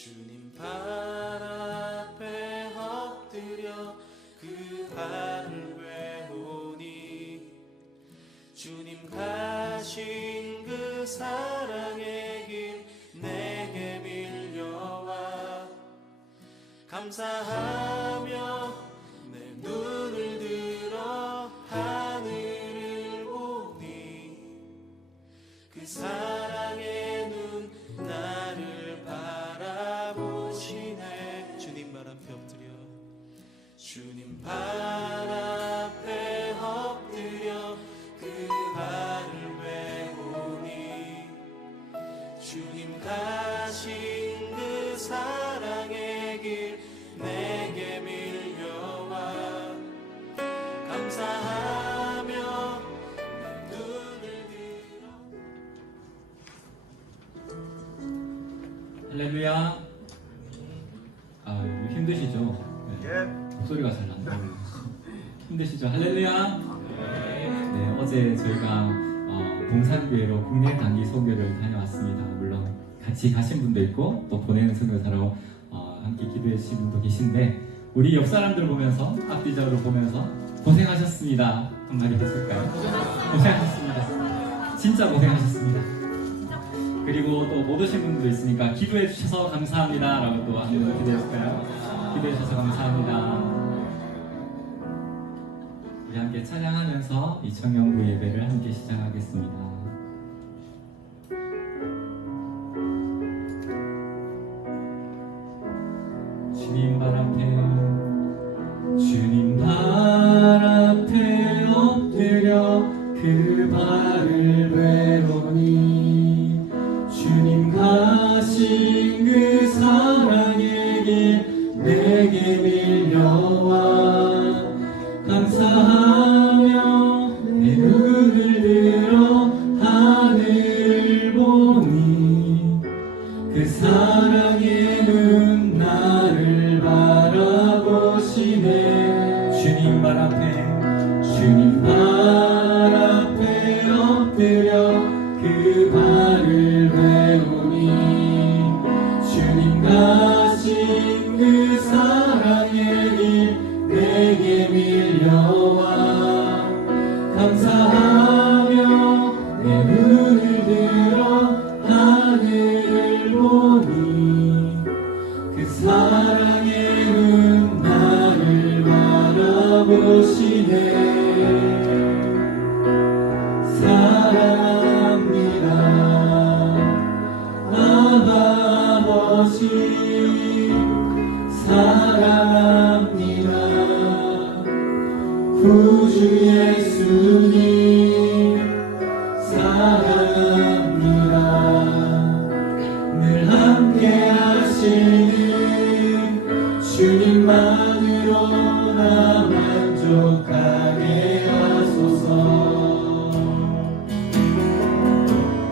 주님 발 앞에 엎드려 그 발을 외우니 주님 가신 그 사랑의 길 내게 밀려와 감사하며 내 눈을 들어 하늘을 보니 그 사랑의 눈 나를 바라보시네. 주님 발 앞에 엎드려 주님 발 앞에 엎드려 그 발을 외우니 주님 가신 그 사랑의 길 내게 밀려와 감사하며 내 눈을 들어. 할렐루야. 힘드시죠? 네. 목소리가 잘 안 나오네요. 힘드시죠? 할렐루야. 네, 어제 저희가 봉산교회로 국내 단기 선교를 다녀왔습니다. 물론 같이 가신 분도 있고 또 보내는 선교사로 함께 기도해 주신 분도 계신데 우리 옆 사람들 보면서 앞뒤적으로 보면서 고생하셨습니다 한마디 했을까요? 고생하셨습니다. 진짜 고생하셨습니다. 그리고 또 못 오신 분들도 있으니까 기도해 주셔서 감사합니다 라고 또 한번 기도해줄까요? 기도해 주셔서 감사합니다. 우리 함께 찬양하면서 이 청년부 예배를 함께 시작하겠습니다. 주님 발 앞에 주님 발 앞에 엎드려 그 발을 외우니 주님 가신 그 사랑의 길 내게 밀려와 감사하며 내 눈을 들어 하늘을 보니 그 사랑의 눈 나를 바라보시네. 주님 발 앞에 엎드려 그 발을 외우니 주님 가신 그 사랑의 길 내게 밀려와 감사하며 내 눈을 들어 하늘을 보니 그 사랑의 눈 나를 바라보시네. 사랑합니다 아버지 사랑합니다 구주 예수님 사랑합니다. 늘 함께 하시는 주님만으로 나 만족하게 하소서.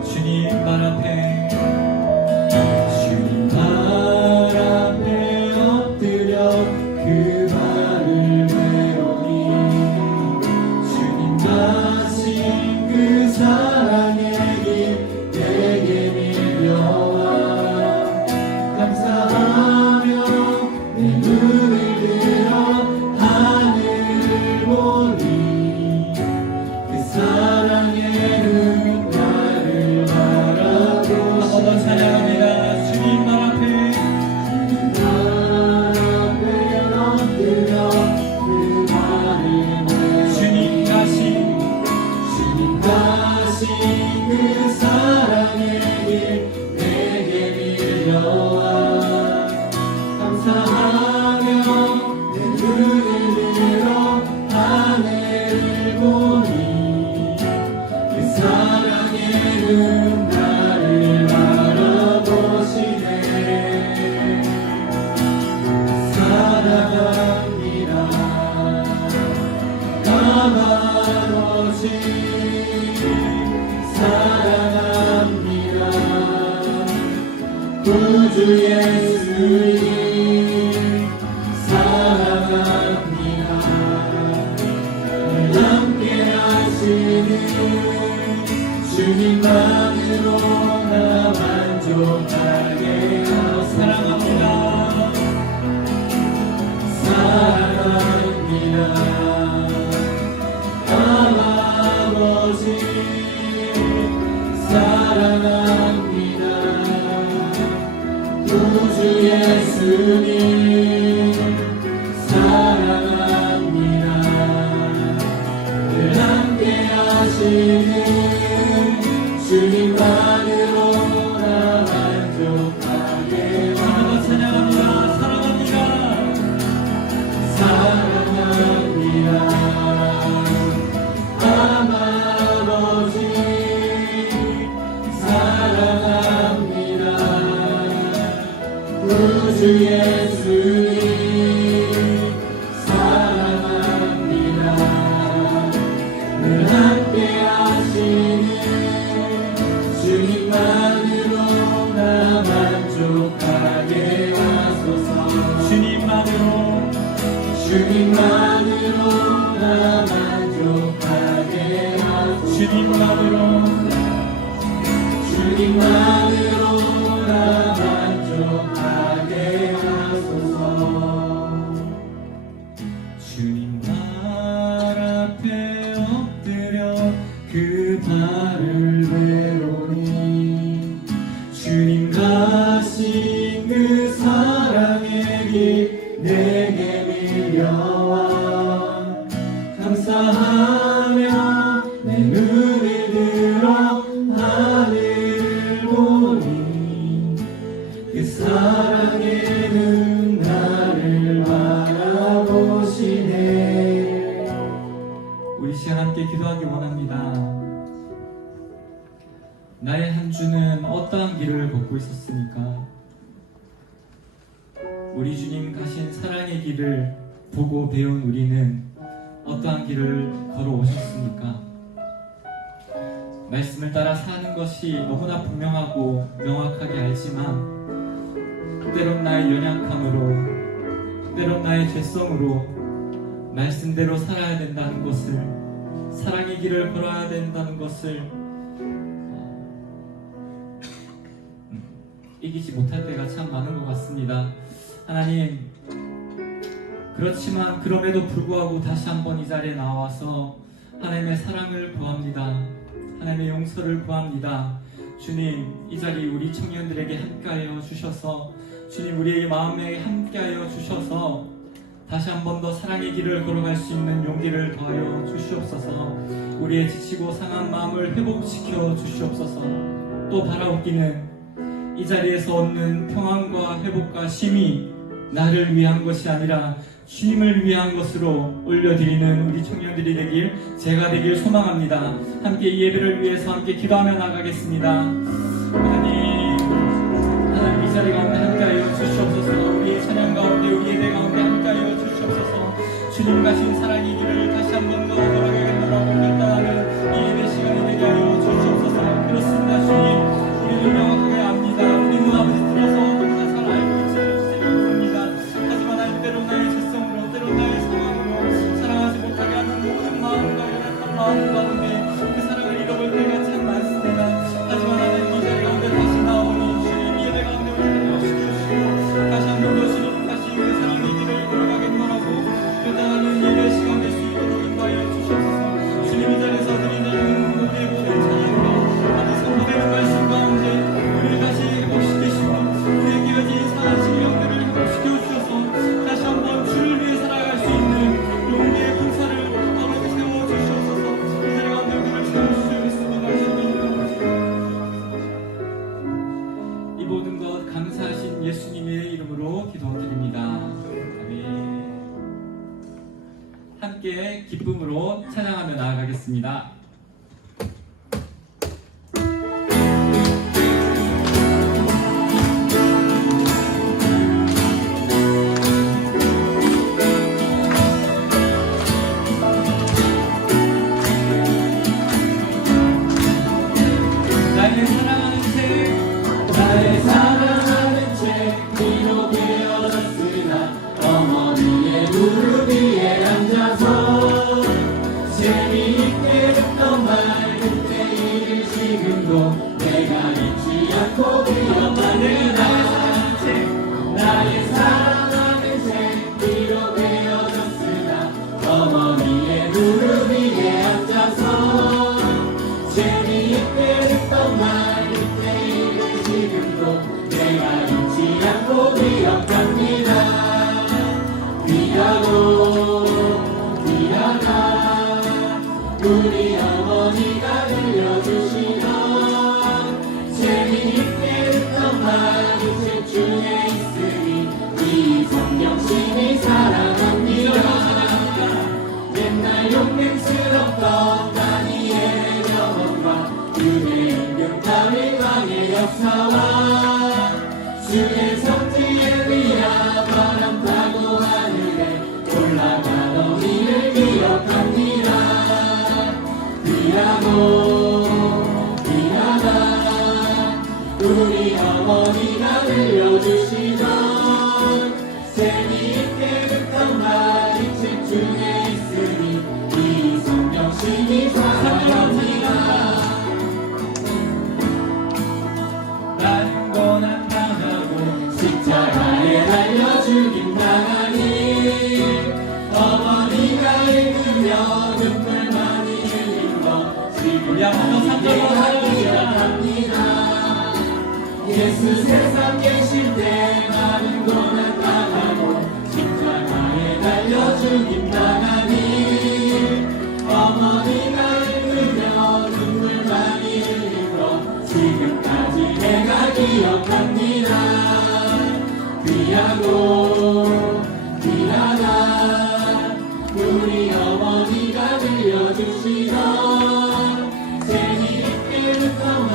주님 발 앞에 엎드려 그 발을 외우니 주님 가신 그 사랑의 길 내게 밀려와 감사하며 내 눈을 들어 하늘을 보니 그 사랑의 눈 나를 바라보시네. 한번 찬양합니다. 주님 발 앞에 엎드려 그 발을 주님 가신 그 사랑의 길 내게 밀려와 감사하며 내 눈을 들어 하늘을 보니 그 사랑의 눈 나를 바라보시네. 사랑합니다 아버지 사랑합니다 구주 예수님 사랑합니다. 늘 함께 하시는 주님만으로 나 만족 만족하게 하소서. 사랑합니다. 사랑합니다. 아버지 사랑합니다. 구주 예수님 사랑합니다. 늘 함께 하시는 주님만으로 나 만족하게 하소서. 찬양합니다. 사랑합니다. 사랑합니다. 아버지 사랑합니다. 구주 예수님 사랑합니다. 늘 함께 하시는 주님만으로 나 만족하게 하소서. 주님만으로 나 만족하게 하소서. 주님만으로 나 만족하게 하소서. 주님 발 앞에 엎드려 그 발을 베로니 주님 가신 그 사랑의 길 내게 밀려와 감사하며 내 눈을 들어 하늘을 보니 그 사랑의 눈 나를 바라보시네. 우리 시간 함께 기도하기 원합니다. 나의 한 주는 어떠한 길을 걷고 있었습니까? 우리 주님 가신 사랑의 길을 보고 배운 우리는 어떠한 길을 걸어오셨습니까? 말씀을 따라 사는 것이 너무나 분명하고 명확하게 알지만 때론 나의 연약함으로 때론 나의 죄성으로 말씀대로 살아야 된다는 것을 사랑의 길을 걸어야 된다는 것을 이기지 못할 때가 참 많은 것 같습니다. 하나님, 그렇지만 그럼에도 불구하고 다시 한번 이 자리에 나와서 하나님의 사랑을 구합니다. 하나님의 용서를 구합니다. 주님, 이 자리 우리 청년들에게 함께하여 주셔서 주님 우리의 마음에 함께하여 주셔서 다시 한 번 더 사랑의 길을 걸어갈 수 있는 용기를 더하여 주시옵소서. 우리의 지치고 상한 마음을 회복시켜 주시옵소서. 또 바라옵기는 이 자리에서 얻는 평안과 회복과 쉼이 나를 위한 것이 아니라 주님을 위한 것으로 올려드리는 우리 청년들이 되길, 제가 되길 소망합니다. 함께 이 예배를 위해서 함께 기도하며 나가겠습니다. 하나님, 이 자리 가운데 함께하여 주시옵소서. 우리의 찬양 가운데, 우리 예배 가운데 함께하여 주시옵소서. 주님 가신 사랑의 길을 다시 한 번 더 걸어가겠노라고 결단하는 이 예배 시간이 되게 하여 주시옵소서. 그렇습니다. 주님, 우리는 명확하게 압니다. 우리는 아버지 들어서 너무나 잘 알고 있을 생각합니다. 하지만 하나님, 때론 나의 죄성으로, 때론 나의 상황으로 사랑하지 못하게 하는 모든 마음과 연약한 마음 가운데 그 사랑을 잃어볼 때가 참 많습니다. 하지만 하나님, 이 자리 가운데 다시 나오니 주님 예배 가운데 우리를 회복시켜주시고 다시 한 번 더 주님 다시 그 사랑의 길을 걸어가겠노라고 결단하는 예배 시간 될 수 있도록 인도하여 주시옵소서. 주님, 이 자리에서 드리는 우리의 모든 찬양과 하나님 선포되는 말씀 가운데 우리를 다시 회복시키시고 우리의 깨어진 상한 심령들을 회복시켜 주셔서 다시 한번 주를 위해 살아갈 수 있는 용기의 군사를 아버지 세워 주시옵소서. 이 자리 가운데 우리를 세워주시겠습니다. 이 모든 것 감사하신 예수님의 이름으로 기도드립니다. 아멘. 함께 기쁨으로 찬양하며 나아가겠습니다. 나의 사랑하는 책 비록 깨어졌으나 어머니의 무릎 위에 앉아서 재미있게 듣던 말 그때 일을 지금도 내가 잊지 않고 있게 듣던 말 그때는 지금도 내가 잊지 않고 기억합니다. 귀하고 귀하다 우리 어머니가 들려주시던 재미있게 듣던 말 이 책 중에 있으니 이 성경신이 사랑합니다. 옛날 용맹스럽던 다니엘의 경험과 그의 임금 다윗 왕의 역사와 주의 성지 엘리야 바람 타고 하늘에 올라가던 이를 기억합니다. 귀하고 귀하다 우리 어머니가 들려주시던 재미있게 듣던 말 이 책 중에 있으니 이 성경신이 사랑합니다. 난 고난당하고 십자가에 달려 죽임당하니 어머니가 읽으며 눈물 많이 흘린 것 지금 기억합니다. 예수 세상 계실 때 많은 고난당하고 십자가에 달려 죽임당하니 어머니가 읽으며 눈물 많이 흘린 것 지금까지 내가 기억합니다. 귀하고 귀하다 우리 어머니가 들려주시던 재미있게 듣던 말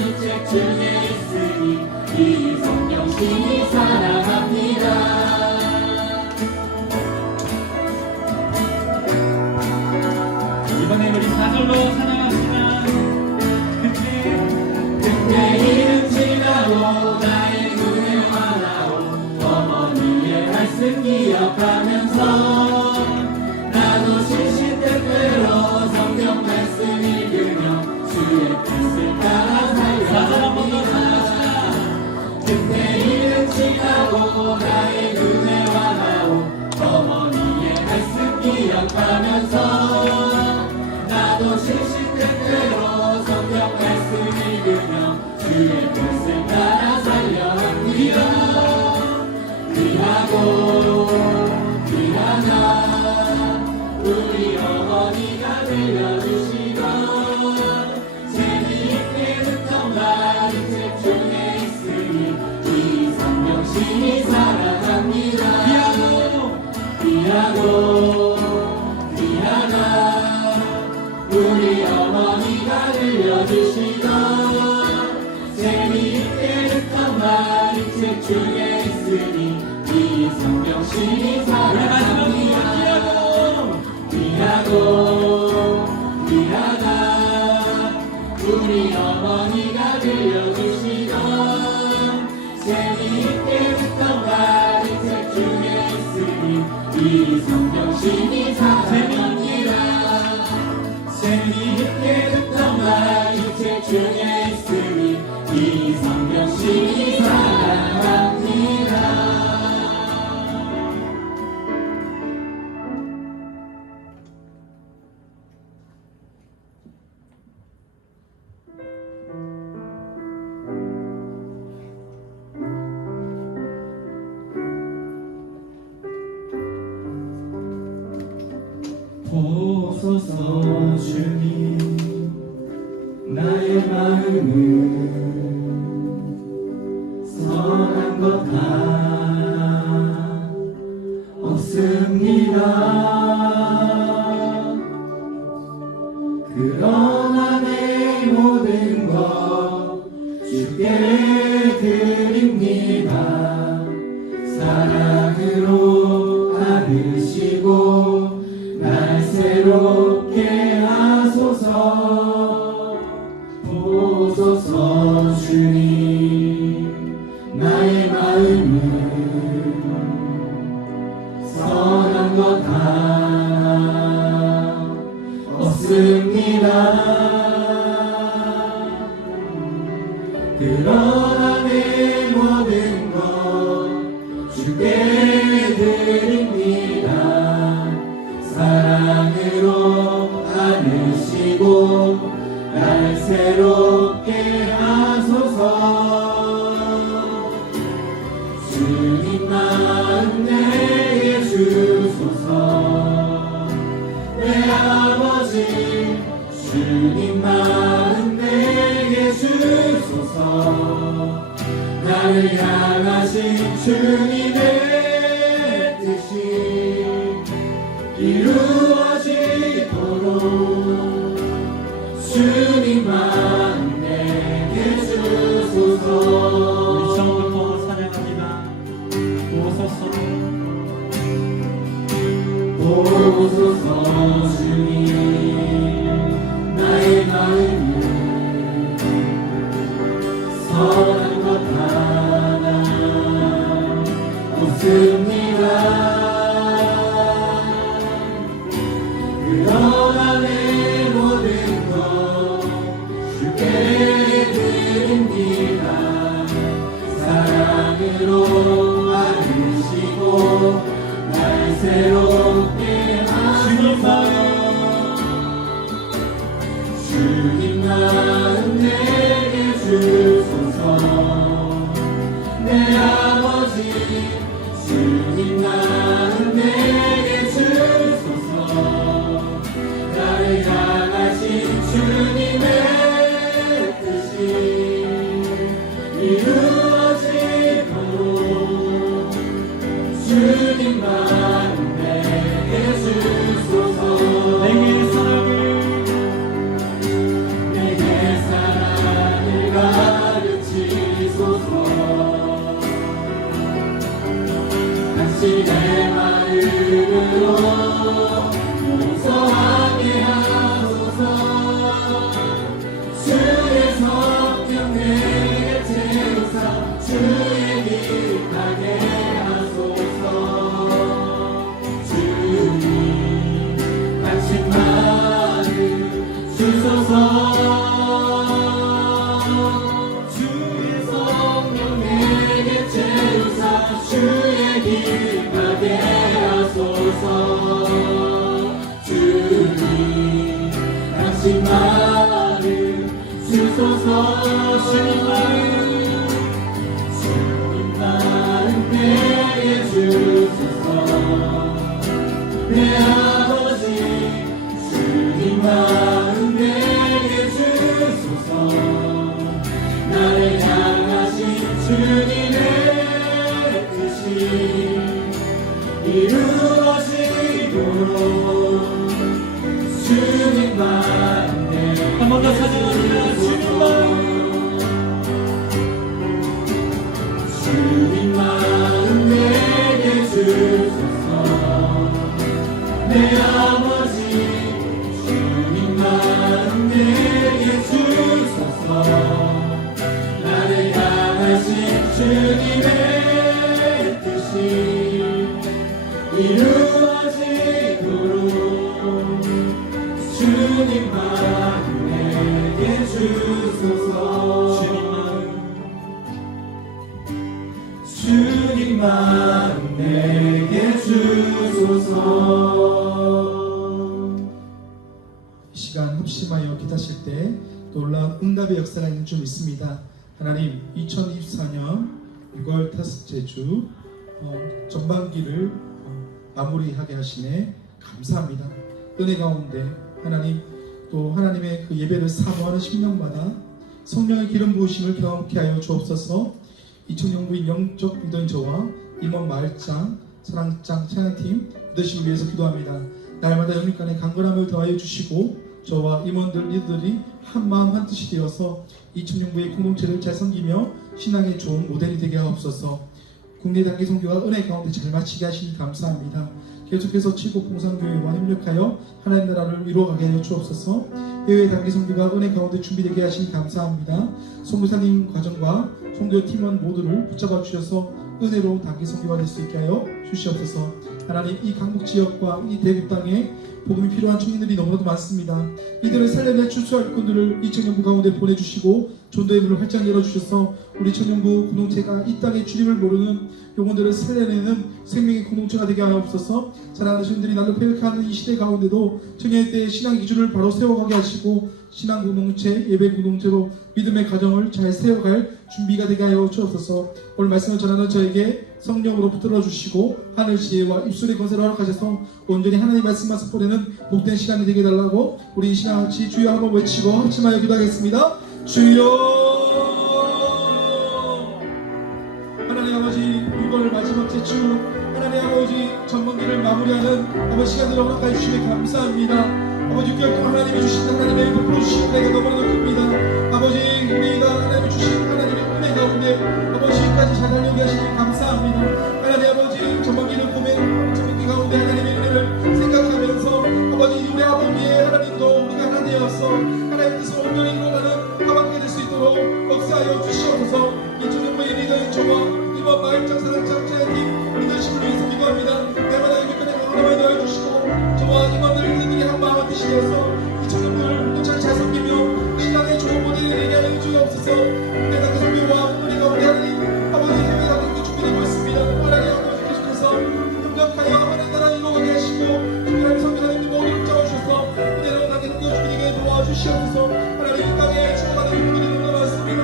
이 책 중에 있으니 이 성경신이 사랑합니다. 이번에 우리 4절로 찬양합시다. 그때 일은 지나고 나의 눈에 환하고 어머니의 말씀 기억하면서 나도 실신때때로 성경 말씀 읽으며 주의 뜻을 따라 살려합니다. 그때 일은 지나고 나의 눈에 환하고 어머니의 말씀 기억하면서 나도 실신때때로 성경 말씀 읽으며 주의 뜻을 따라 살려합니다. 귀하고 귀하다 우리 어머니가 들려주시던 재미있게 듣던 말 이 책 중에 있으니 이 성경신이 사랑합니다. 귀하고 귀하다 우리 어머니가 들려주시던 재미있게 듣던 말 이 책 중에 있으니 이 성경신이 사랑합니다. 귀하고 귀하다 우리 어머니가 들려주시던 재미있게 듣던 말 이 책 중에 있으니 이 성경신이 사랑합니다. 재미있게 듣던 말 이 책 중에 있으니 이 성경신이 사랑합니다. 보소서 주님 나의 마음은 선한 것 하나 없습니다. 그러나 내 모든 것 주께 드립니다. 사랑으로 안으시고 날 새롭게 하소서. 보소서 주님 나의 마음은 선한 것 하나 없습니다. 그러나 내 모든 것 주께 드립니다. 사랑으로 안으시고 날 새롭게 주소서. 나를 향하신 주님의 뜻이 이루어지도록 주님만 내게 주소서. 우리 처음부터 찬양합니다. 보소서 주님, 나의 마음은 선한 것 하나 없습니다. 그러나 내 모든 것 주께 드립니다. 사랑으로 받으시고 날 새롭게 하소서. 주님 마음 내게 주소서. 내 아버지 주님 마음 내게 주소서. 나를 향하신 주님의 뜻이 이루어지도록 주님만 내게 주소서. 내게 사랑을 가르치소서. 당신의 마음으로 용서하게 하소서. 주의 성령 내게 채우사 주의 길 가게 하소서. 주님 당신 마음 주소서. 주의 성령 내게 채우사 주의 길 가게 하소서. 주님 당신 마음 주소서. 주님 마음 내게 주소서. 내 아버지 주님 마음 내게 주소서. 나를 향하신 주님의 뜻이 이루어지도록 주님만 내게 한 번 더 찬양합니다. 주님 마음 내게 주소서. 내 아버지 주님 마음 내게 주소서. 나를 향하신 주님의 뜻이 이루어지도록 주님만 내게 주소서. 주님만 내게 주소서. 이 시간 합심하여 기도하실 때 놀라운 응답의 역사가 있는 줄 믿습니다. 하나님, 2024년 6월 다섯째 주 전반기를 마무리하게 하시네 감사합니다. 은혜 가운데 하나님, 또 하나님의 그 예배를 사모하는 심령마다 성령의 기름 부으심을 경험케 하여 주옵소서. 이천영부인 영적 리더인 저와 임원 마을장, 사랑장, 찬양팀 리더십을 위해서 기도합니다. 날마다 영육간에 강건함을 더하여 주시고 저와 임원들, 리더들이 한 마음 한 뜻이 되어서 이천영부의 공동체를 잘 섬기며 신앙의 좋은 모델이 되게 하옵소서. 국내 단기 선교가 은혜 가운데 잘 마치게 하시니 감사합니다. 계속해서 칠곡 봉산교회와 협력하여 하나님 나라를 이루어가게 하여 주옵소서. 해외 단기 선교가 은혜 가운데 준비되게 하시니 감사합니다. 선교사님 과정과 선교 팀원 모두를 붙잡아 주셔서 은혜로운 단기 선교가 될 수 있게 하여 주시옵소서. 하나님, 이 강북 지역과 이 대륙 땅에 복음이 필요한 청년들이 너무나도 많습니다. 이들을 살려낼 출소할 군들을 이 청년부 가운데 보내주시고 전도의 문을 활짝 열어주셔서 우리 청년부 공동체가 이 땅의 주님을 모르는 영혼들을 살려내는 생명의 공동체가 되게 하옵소서. 사랑하는 청년들이 날로 폐역하는 이 시대 가운데도 청년의 때의 신앙 기준을 바로 세워가게 하시고 신앙 공동체, 예배 공동체로 믿음의 가정을 잘 세워갈 준비가 되게 하여 주옵소서. 오늘 말씀을 전하는 저에게 성령으로 붙들어 주시고 하늘 지혜와 입술의 건설을 허락하셔서 온전히 하나님의 말씀만 선포되는 복된 시간이 되게 해달라고 우리 이 시간 같이 주여 한번 외치고 합심하여 기도하겠습니다. 주여 하나님 아버지 6월 마지막 제주 하나님 아버지 전반기를 마무리하는 아버지 시간들을 허락하여 주시니 감사합니다. 아버지 6개월 동안 하나님이 주신 하나님의 베풀어 주신 은혜가 너무나도 큽니다. 아버지 우리가 하나님이 주신 하나님의 은혜 가운데 아버지까지 잘 달려오게 하시니 감사합니다. 하나님 아버지 전반기를 보면 전반기 가운데 하나님의 은혜를 생각하면서 아버지 우리 아버지의 하나님도 우리가 하나 되어서 하나님께서 온전히 이루어가는 하반기 될 수 있도록 역사하여 주시옵소서. 이 주님의 리더인 저와 이번 마을장 사랑장자님 리더십을 위해서 기도합니다. 날마다 이곳까지 강원함을 더해주시고 저와 임원들 리더들이 한 마음 뜻이 되어서 이 청년들 공동체를 잘 섬기며 신앙의 좋은 모델이 되게 하는 주옵소서. 내 당의 선교와 우리 가운데 하나님 아버지 해외 가정도 준비되고 있습니다. 하나님 아버지 계속해서 협력하여 하나님 나라 이루어가게 하시고 하나님 선교사님들 모두 붙잡아주셔서 은혜로운 당의 선교 준비되게 도와주시옵소서. 하나님 이 땅에 죽어가는 분들이 너무나 많습니다.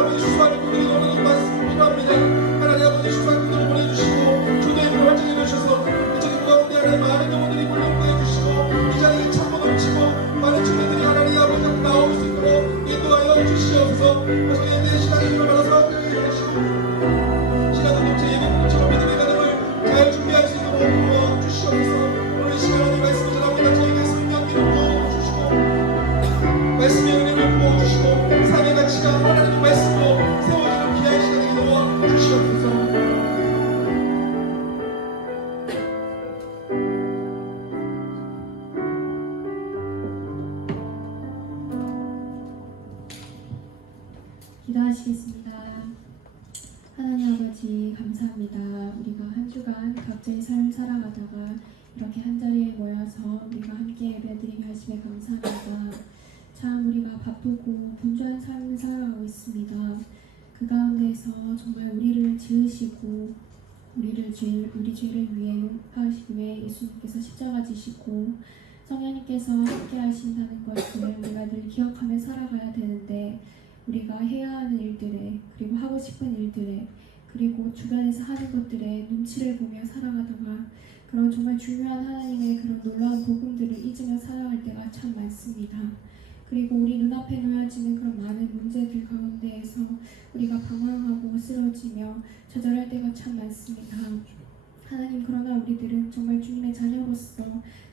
아버지 수많은 분들이 너무나 필요합니다. 하나님 아버지 수많은 분들을 보내주시고 주도의 힘을 활성해 주셔서 이적인 가운데 하나님 많은 영혼들이 물러보내 주시고 이 자리에 참고 넘치고 많은 청년들이 하나님 아버지 앞에 나올 수 있도록 인도하여 주시옵소서. 나중에 내 신앙의 힘을 받아서 하게 하시고 신앙 공동체 예배 공동체로 믿음의 가정을 잘 준비할 수 있도록 도와주시옵소서. 오늘 이 시간에 말씀을 전합니다. 저희에게 성령기를 부어주시고 말씀의 은혜를 부어주시고 삶의 가치가 하나님의 말씀으로 세워지는 귀한 시간이 되어 주시옵소서. 기도하시겠습니다. 하나님 아버지 감사합니다. 우리가 한 주간 각자의 삶을 살아가다가 이렇게 한자리에 모여서 우리가 함께 예배드리게 하심에 감사합니다. 참 우리가 바쁘고 분주한 삶을 살아가고 있습니다. 그 가운데서 정말 우리를 지으시고 우리 죄를 위해 용서하시기 위해 예수님께서 십자가 지시고 성령님께서 함께 하신다는 것을 우리가 늘 기억하며 살아가야 되는데 우리가 해야 하는 일들에 그리고 하고 싶은 일들에 그리고 주변에서 하는 것들에 눈치를 보며 살아가다가 그런 정말 중요한 하나님의 그런 놀라운 복음들을 잊으며 살아갈 때가 참 많습니다. 그리고 우리 눈앞에 놓여지는 그런 많은 문제들 가운데에서 우리가 방황하고 쓰러지며 좌절할 때가 참 많습니다. 하나님 그러나 우리들은 정말 주님의 자녀로서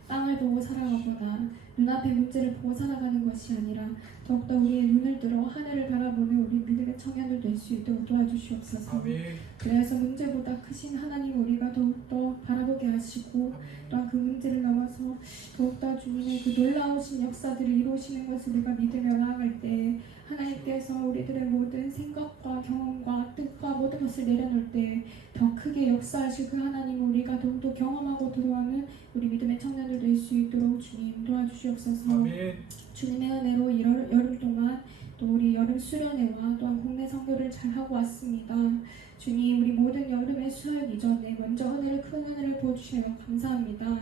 땅을 보고 살아가거나 눈앞의 문제를 보고 살아가는 것이 아니라 더욱더 우리의 눈을 들어 하늘을 바라보는 우리 믿음의 청년들 될 수 있도록 도와주시옵소서. 아멘. 그래서 문제보다 크신 하나님 우리가 더욱더 바라보게 하시고 또한 그 문제를 넘어서 더욱더 주님의 그 놀라우신 역사들을 이루시는 것을 우리가 믿으며 나아갈 때 하나님께서 우리들의 모든 생각과 경험과 뜻과 모든 것을 내려놓을 때 더 크게 역사하실 그 하나님을 우리가 더욱더 경험하고 들어가는 우리 믿음의 청년들 될 수 있도록 주님 도와주시옵소서. 아멘. 주님의 은혜로 여름 동안 또 우리 여름 수련회와 또한 국내 선교를 잘 하고 왔습니다. 주님 우리 모든 여름의 수련 이전에 먼저 큰 은혜를 부어주시며 감사합니다.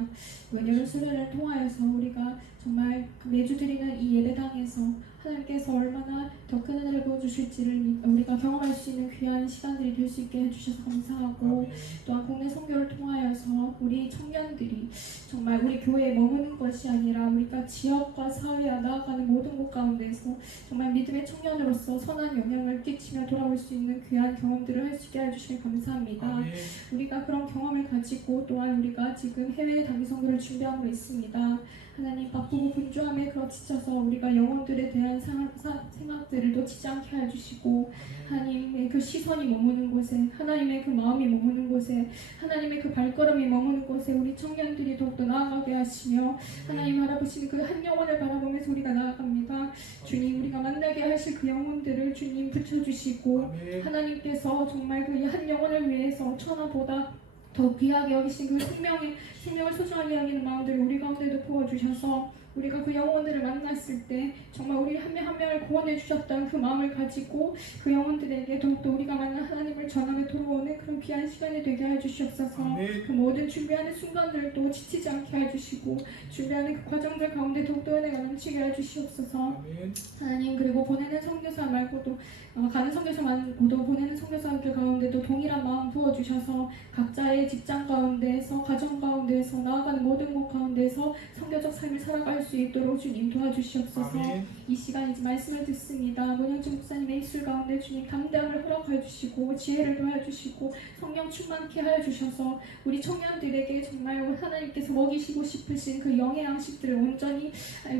이번 여름 수련을 통하여서 우리가 정말 매주 드리는 이 예배당에서 하나님께서 얼마나 더 큰 은혜를 부어주실지를 우리가 경험할 수 있는 귀한 시간들이 될 수 있게 해주셔서 감사하고 또한 국내 선교를 통하여서 우리 청년들이 정말 우리 교회에 머무는 것이 아니라 우리가 지역과 사회와 나아가는 모든 곳 가운데서 정말 믿음의 청년으로서 선한 영향을 끼치며 돌아올 수 있는 귀한 경험들을 할 수 있게 해주시면 감사합니다. 아멘. 우리가 그런 경험을 가지고 또한 우리가 지금 해외 단기 선교를 준비하고 있습니다. 하나님 바쁘고 분주함에 지쳐서 우리가 영혼들에 대한 생각들을 놓치지 않게 해주시고 하나님의 그 시선이 머무는 곳에 하나님의 그 마음이 머무는 곳에 하나님의 그 발걸음이 머무는 곳에 우리 청년들이 더욱더 나아가게 하시며 하나님 바라보시는 그 한 영혼을 바라보면서 우리가 나아갑니다. 주님 우리가 만나게 하실 그 영혼들을 주님 붙여주시고 아멘. 하나님께서 정말 그 한 영혼을 위해서 천하보다 더 귀하게 여기신 그 생명을 소중하게 여기는 마음들을 우리 가운데도 부어주셔서 우리가 그 영혼들을 만났을 때 정말 우리 한 명 한 명을 구원해 주셨던 그 마음을 가지고 그 영혼들에게 더욱더 우리가 만난 하나님을 전하며 돌아오는 그런 귀한 시간이 되게 해주시옵소서. 아멘. 그 모든 준비하는 순간들도 지치지 않게 해주시고 준비하는 그 과정들 가운데 더욱더 은혜가 넘치게 해주시옵소서. 아멘. 하나님 그리고 보내는 선교사 말고도 가는 선교사만 보도 보내는 선교사들 가운데도 동일한 마음 부어주셔서 각자의 직장 가운데에서 가정 가운데에서 나아가는 모든 곳 가운데에서 선교적 삶을 살아갈 수 있도록 주님 도와주시옵소서. 아멘. 이 시간 이제 말씀을 듣습니다. 문현주 목사님의 입술 가운데 주님 담대함을 허락하여 주시고 지혜를 더하여 주시고 성령 충만케 하여 주셔서 우리 청년들에게 정말 하나님께서 먹이시고 싶으신 그 영의 양식들을 온전히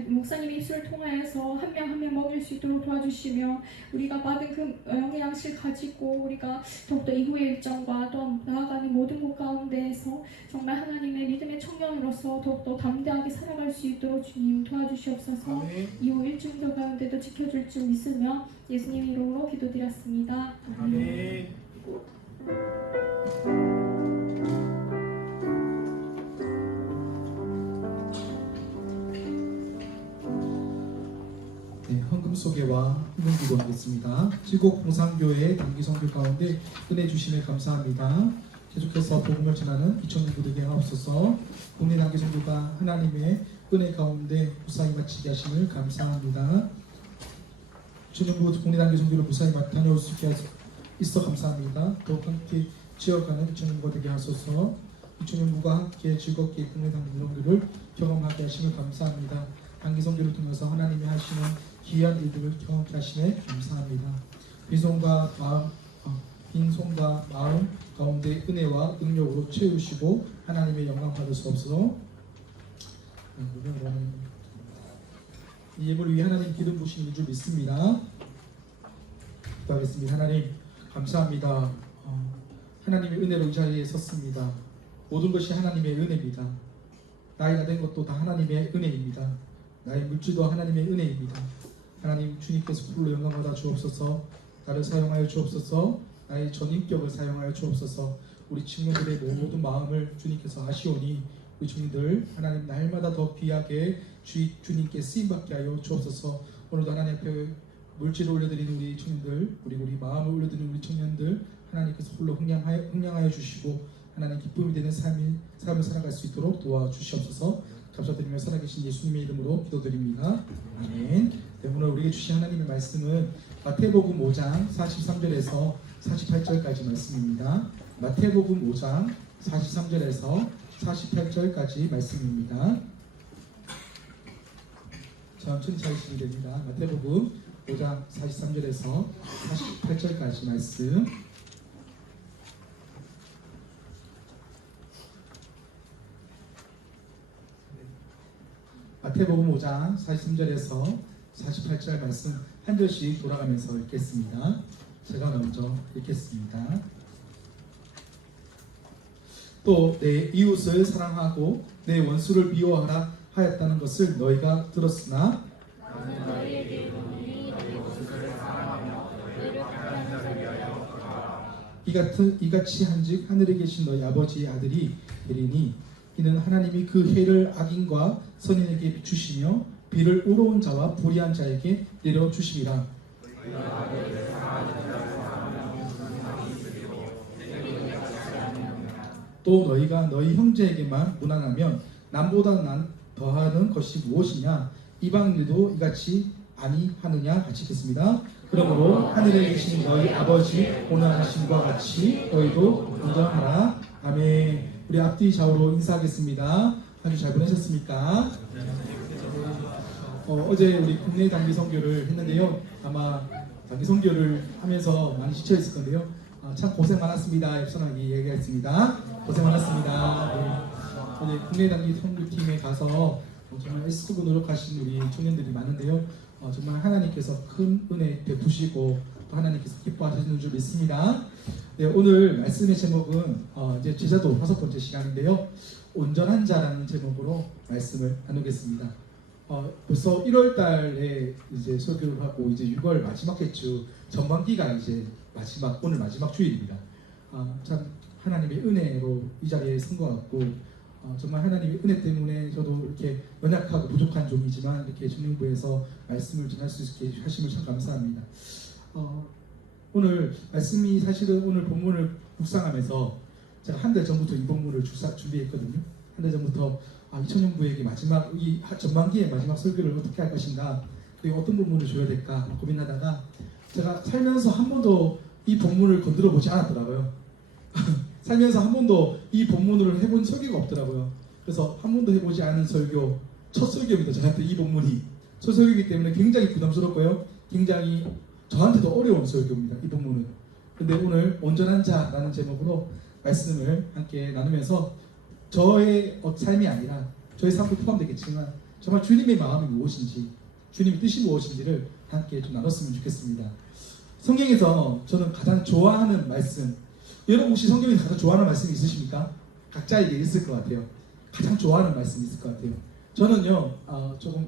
목사님의 입술을 통하여서 한 명 한 명 먹일 수 있도록 도와주시며 우리가 받은 그 영의 양식을 가지고 우리가 더욱더 이후의 일정과 또 나아가는 모든 곳 가운데에서 정말 하나님의 믿음의 청년으로서 더욱더 담대하게 살아갈 수 있도록 주님 도와주시옵소서. 아멘. 이후 일주일 가운데도 지켜줄 줄 믿으며 예수님 이름으로 기도드렸습니다. 아멘. 네, 헌금 소개와 헌금 기도하겠습니다. 지곡 봉산교회 단기 선교 가운데 은혜 주심에 감사합니다. 계속해서 복음을 전하는 이천년부들에게 하옵소서. 국내 단기 선교가 하나님의 은혜 가운데 무사히 마치게 하심을 감사합니다. 주님부 국내 단기 선교를 무사히 다녀올 수 있게 있어 감사합니다. 더욱 함께 지어가는 이천년부가 되게 하소서. 이천년부가 함께 즐겁게 국내 단기 선교를 경험하게 하심을 감사합니다. 단기 선교를 통해서 하나님이 하시는 귀한 일들을 경험케 하심에 감사합니다. 빈손과 마음 가운데 은혜와 능력으로 채우시고 하나님의 영광 받을 수 없어. 이 예물을 위해 하나님 기름 부으시는 줄 믿습니다. 기도하겠습니다. 하나님 감사합니다. 하나님의 은혜로 이 자리에 섰습니다. 모든 것이 하나님의 은혜입니다. 나이가 된 것도 다 하나님의 은혜입니다. 나의 물질도 하나님의 은혜입니다. 하나님 주님께서 풀로 영광 받아 주옵소서. 나를 사용하여 주옵소서. 나의 전인격을 사용하여 주옵소서. 우리 청년들의 모든 마음을 주님께서 아시오니 우리 청년들 하나님 날마다 더 귀하게 주님께 쓰임받게 하여 주옵소서. 오늘도 하나님 앞에 물질을 올려드리는 우리 청년들, 우리 마음을 올려드리는 우리 청년들 하나님께서 홀로 흥량하여 주시고 하나님 기쁨이 되는 삶을 살아갈 수 있도록 도와주시옵소서. 감사드리며 살아계신 예수님의 이름으로 기도드립니다. 아멘. 네, 오늘 우리에게 주신 하나님의 말씀은 마태복음 5장 43절에서 48절까지 말씀입니다. 마태복음 5장 43절에서 48절까지 말씀입니다. 천천히 찾으시면 됩니다. 마태복음 5장 43절에서 48절까지 말씀. 마태복음 5장 43절에서 48절 말씀 한 절씩 돌아가면서 읽겠습니다. 제가 먼저 읽겠습니다. 또 내 이웃을 사랑하고 내 원수를 미워하라 하였다는 것을 너희가 들었으나 이같이 한즉 하늘에 계신 너희 아버지의 아들이 되리니 이는 하나님이 그 해를 악인과 선인에게 비추시며 비를 의로운 자와 불의한 자에게 내려주심이라. 또 너희가 너희 형제에게만 무난하면 남보다 난 더하는 것이 무엇이냐? 이방인들도 이같이 아니하느냐? 같이 읽겠습니다. 그러므로 하늘에 계신 너희 아버지 온전하심과 같이 너희도 온전하라. 아멘. 우리 앞뒤 좌우로 인사하겠습니다. 한 주 잘 보내셨습니까? 어제 우리 국내 단기 선교를 했는데요. 아마 단기 선교를 하면서 많이 지쳐있을 건데요. 참 고생 많았습니다. 엽선하게 얘기했습니다. 고생 많았습니다. 네. 어제 국내 단기 선교팀에 가서 정말 애쓰고 노력하신 우리 청년들이 많은데요. 정말 하나님께서 큰 은혜 베푸시고 또 하나님께서 기뻐하시는 줄 믿습니다. 네, 오늘 말씀의 제목은 이제 제자도 5번째 시간인데요. 온전한 자라는 제목으로 말씀을 나누겠습니다. 벌써 1월 달에 이제 설교를 하고 이제 6월 마지막 해주 전반기가 이제 오늘 마지막 주일입니다. 참 하나님의 은혜로 이 자리에 선 것 같고 정말 하나님의 은혜 때문에 저도 이렇게 연약하고 부족한 종이지만 이렇게 청년부에서 말씀을 전할 수 있게 하심을 참 감사합니다. 오늘 말씀이 사실은 오늘 본문을 묵상하면서 제가 한 달 전부터 이 본문을 준비했거든요. 한 달 전부터 이 청년부에게 마지막 이 전반기의 마지막 설교를 어떻게 할 것인가, 그리고 어떤 본문을 줘야 될까 고민하다가 제가 살면서 한 번도 이 본문을 건드려 보지 않았더라고요. 살면서 한 번도 이 본문을 해본 설교가 없더라고요. 그래서 한 번도 해보지 않은 설교, 첫 설교입니다. 저한테 이 본문이 첫 설교이기 때문에 굉장히 부담스럽고요. 굉장히 저한테도 어려운 설교입니다. 이 본문은. 근데 오늘 온전한 자라는 제목으로 말씀을 함께 나누면서 저의 삶이 아니라 저의 삶도 포함되겠지만 정말 주님의 마음이 무엇인지, 주님의 뜻이 무엇인지를 함께 좀 나눴으면 좋겠습니다. 성경에서 저는 가장 좋아하는 말씀, 여러분 혹시 성경에서 가장 좋아하는 말씀이 있으십니까? 각자에게 있을 것 같아요. 가장 좋아하는 말씀이 있을 것 같아요. 저는요, 조금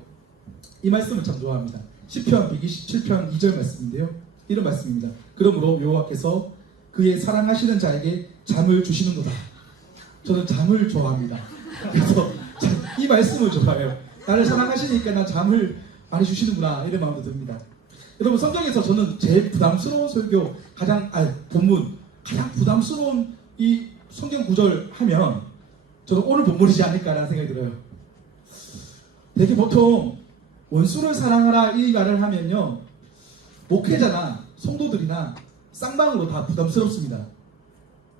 이 말씀을 참 좋아합니다. 시편 127편 2절 말씀인데요. 이런 말씀입니다. 그러므로 여호와께서 그의 사랑하시는 자에게 잠을 주시는도다. 저는 잠을 좋아합니다. 그래서 이 말씀을 좋아해요. 나를 사랑하시니까 나 잠을 많이 주시는구나 이런 마음도 듭니다. 여러분 성경에서 저는 제일 부담스러운 설교, 본문 가장 부담스러운 이 성경 구절 하면 저는 오늘 본문이지 않을까라는 생각이 들어요. 되게 보통 원수를 사랑하라 이 말을 하면요, 목회자나 성도들이나 쌍방으로 다 부담스럽습니다.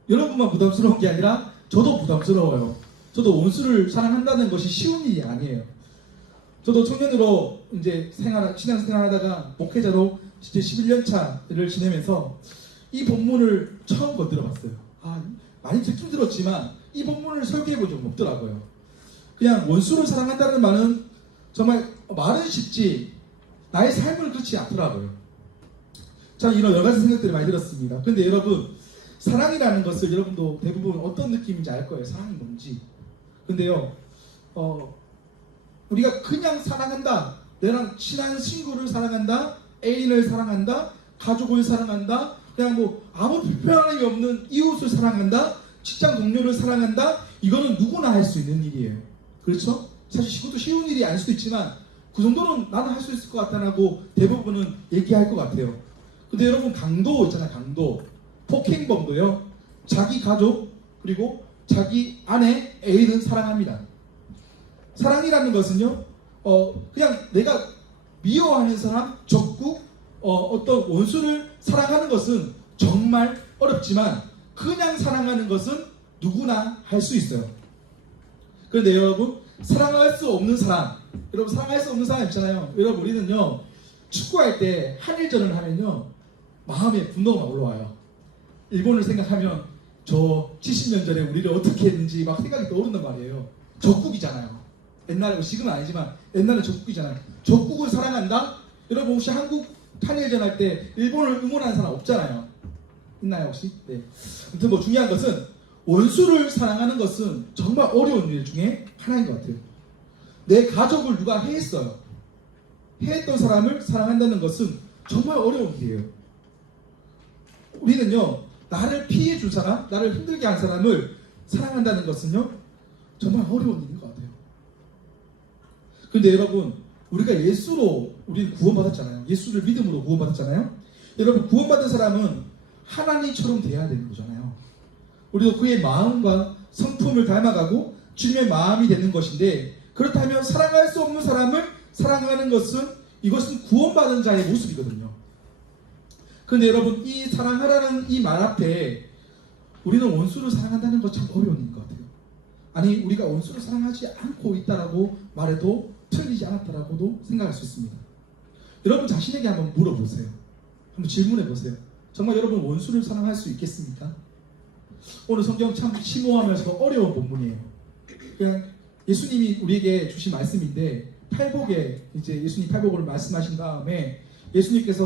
여러분만 부담스러운 게 아니라 저도 부담스러워요. 저도 원수를 사랑한다는 것이 쉬운 일이 아니에요. 저도 청년으로 이제 신앙생활하다가 목회자로 이제 11년 차를 지내면서 이 본문을 처음 건드려봤어요. 많이 듣긴 들었지만 이 본문을 설계해본 적은 없더라고요. 그냥 원수를 사랑한다는 말은 정말 말은 쉽지 나의 삶은 그렇지 않더라고요. 참 이런 여러 가지 생각들이 많이 들었습니다. 근데 여러분, 사랑이라는 것을 여러분도 대부분 어떤 느낌인지 알 거예요. 사랑이 뭔지. 근데요, 우리가 그냥 사랑한다, 내랑 친한 친구를 사랑한다, 애인을 사랑한다, 가족을 사랑한다, 그냥 뭐 아무 불편함이 없는 이웃을 사랑한다, 직장 동료를 사랑한다, 이거는 누구나 할 수 있는 일이에요. 그렇죠? 사실 그것도 쉬운 일이 아닐 수도 있지만 그 정도는 나는 할 수 있을 것 같다라고 대부분은 얘기할 것 같아요. 근데 여러분, 강도 있잖아요. 강도. 폭행범도요, 자기 가족 그리고 자기 아내, 애인은 사랑합니다. 사랑이라는 것은요, 그냥 내가 미워하는 사람, 적국, 어떤 원수를 사랑하는 것은 정말 어렵지만 그냥 사랑하는 것은 누구나 할 수 있어요. 그런데 여러분, 사랑할 수 없는 사람, 여러분 사랑할 수 없는 사람 있잖아요. 여러분, 우리는요, 축구할 때 한일전을 하면요, 마음에 분노가 올라와요. 일본을 생각하면 저 70년 전에 우리를 어떻게 했는지 막 생각이 떠오른단 말이에요. 적국이잖아요. 옛날에, 지금은 아니지만 옛날에 적국이잖아요. 적국을 사랑한다? 여러분 혹시 한국 한일전 할 때 일본을 응원하는 사람 없잖아요. 있나요 혹시? 네. 아무튼 뭐 중요한 것은 원수를 사랑하는 것은 정말 어려운 일 중에 하나인 것 같아요. 내 가족을 누가 해했어요. 해했던 사람을 사랑한다는 것은 정말 어려운 일이에요. 우리는요, 나를 피해 준 사람, 나를 힘들게 한 사람을 사랑한다는 것은요, 정말 어려운 일인 것 같아요. 그런데 여러분, 우리가 예수로 우리 구원받았잖아요. 예수를 믿음으로 구원받았잖아요. 여러분, 구원받은 사람은 하나님처럼 돼야 되는 거잖아요. 우리도 그의 마음과 성품을 닮아가고 주님의 마음이 되는 것인데, 그렇다면 사랑할 수 없는 사람을 사랑하는 이것은 구원받은 자의 모습이거든요. 그런데 여러분, 이 사랑하라는 이 말 앞에 우리는 원수를 사랑한다는 것 참 어려운 일인 것 같아요. 아니, 우리가 원수를 사랑하지 않고 있다라고 말해도 틀리지 않았다라고도 생각할 수 있습니다. 여러분 자신에게 한번 물어보세요. 한번 질문해 보세요. 정말 여러분 원수를 사랑할 수 있겠습니까? 오늘 성경 참 심오하면서 어려운 본문이에요. 그냥 예수님이 우리에게 주신 말씀인데, 팔복에 이제 예수님 팔복을 말씀하신 다음에 예수님께서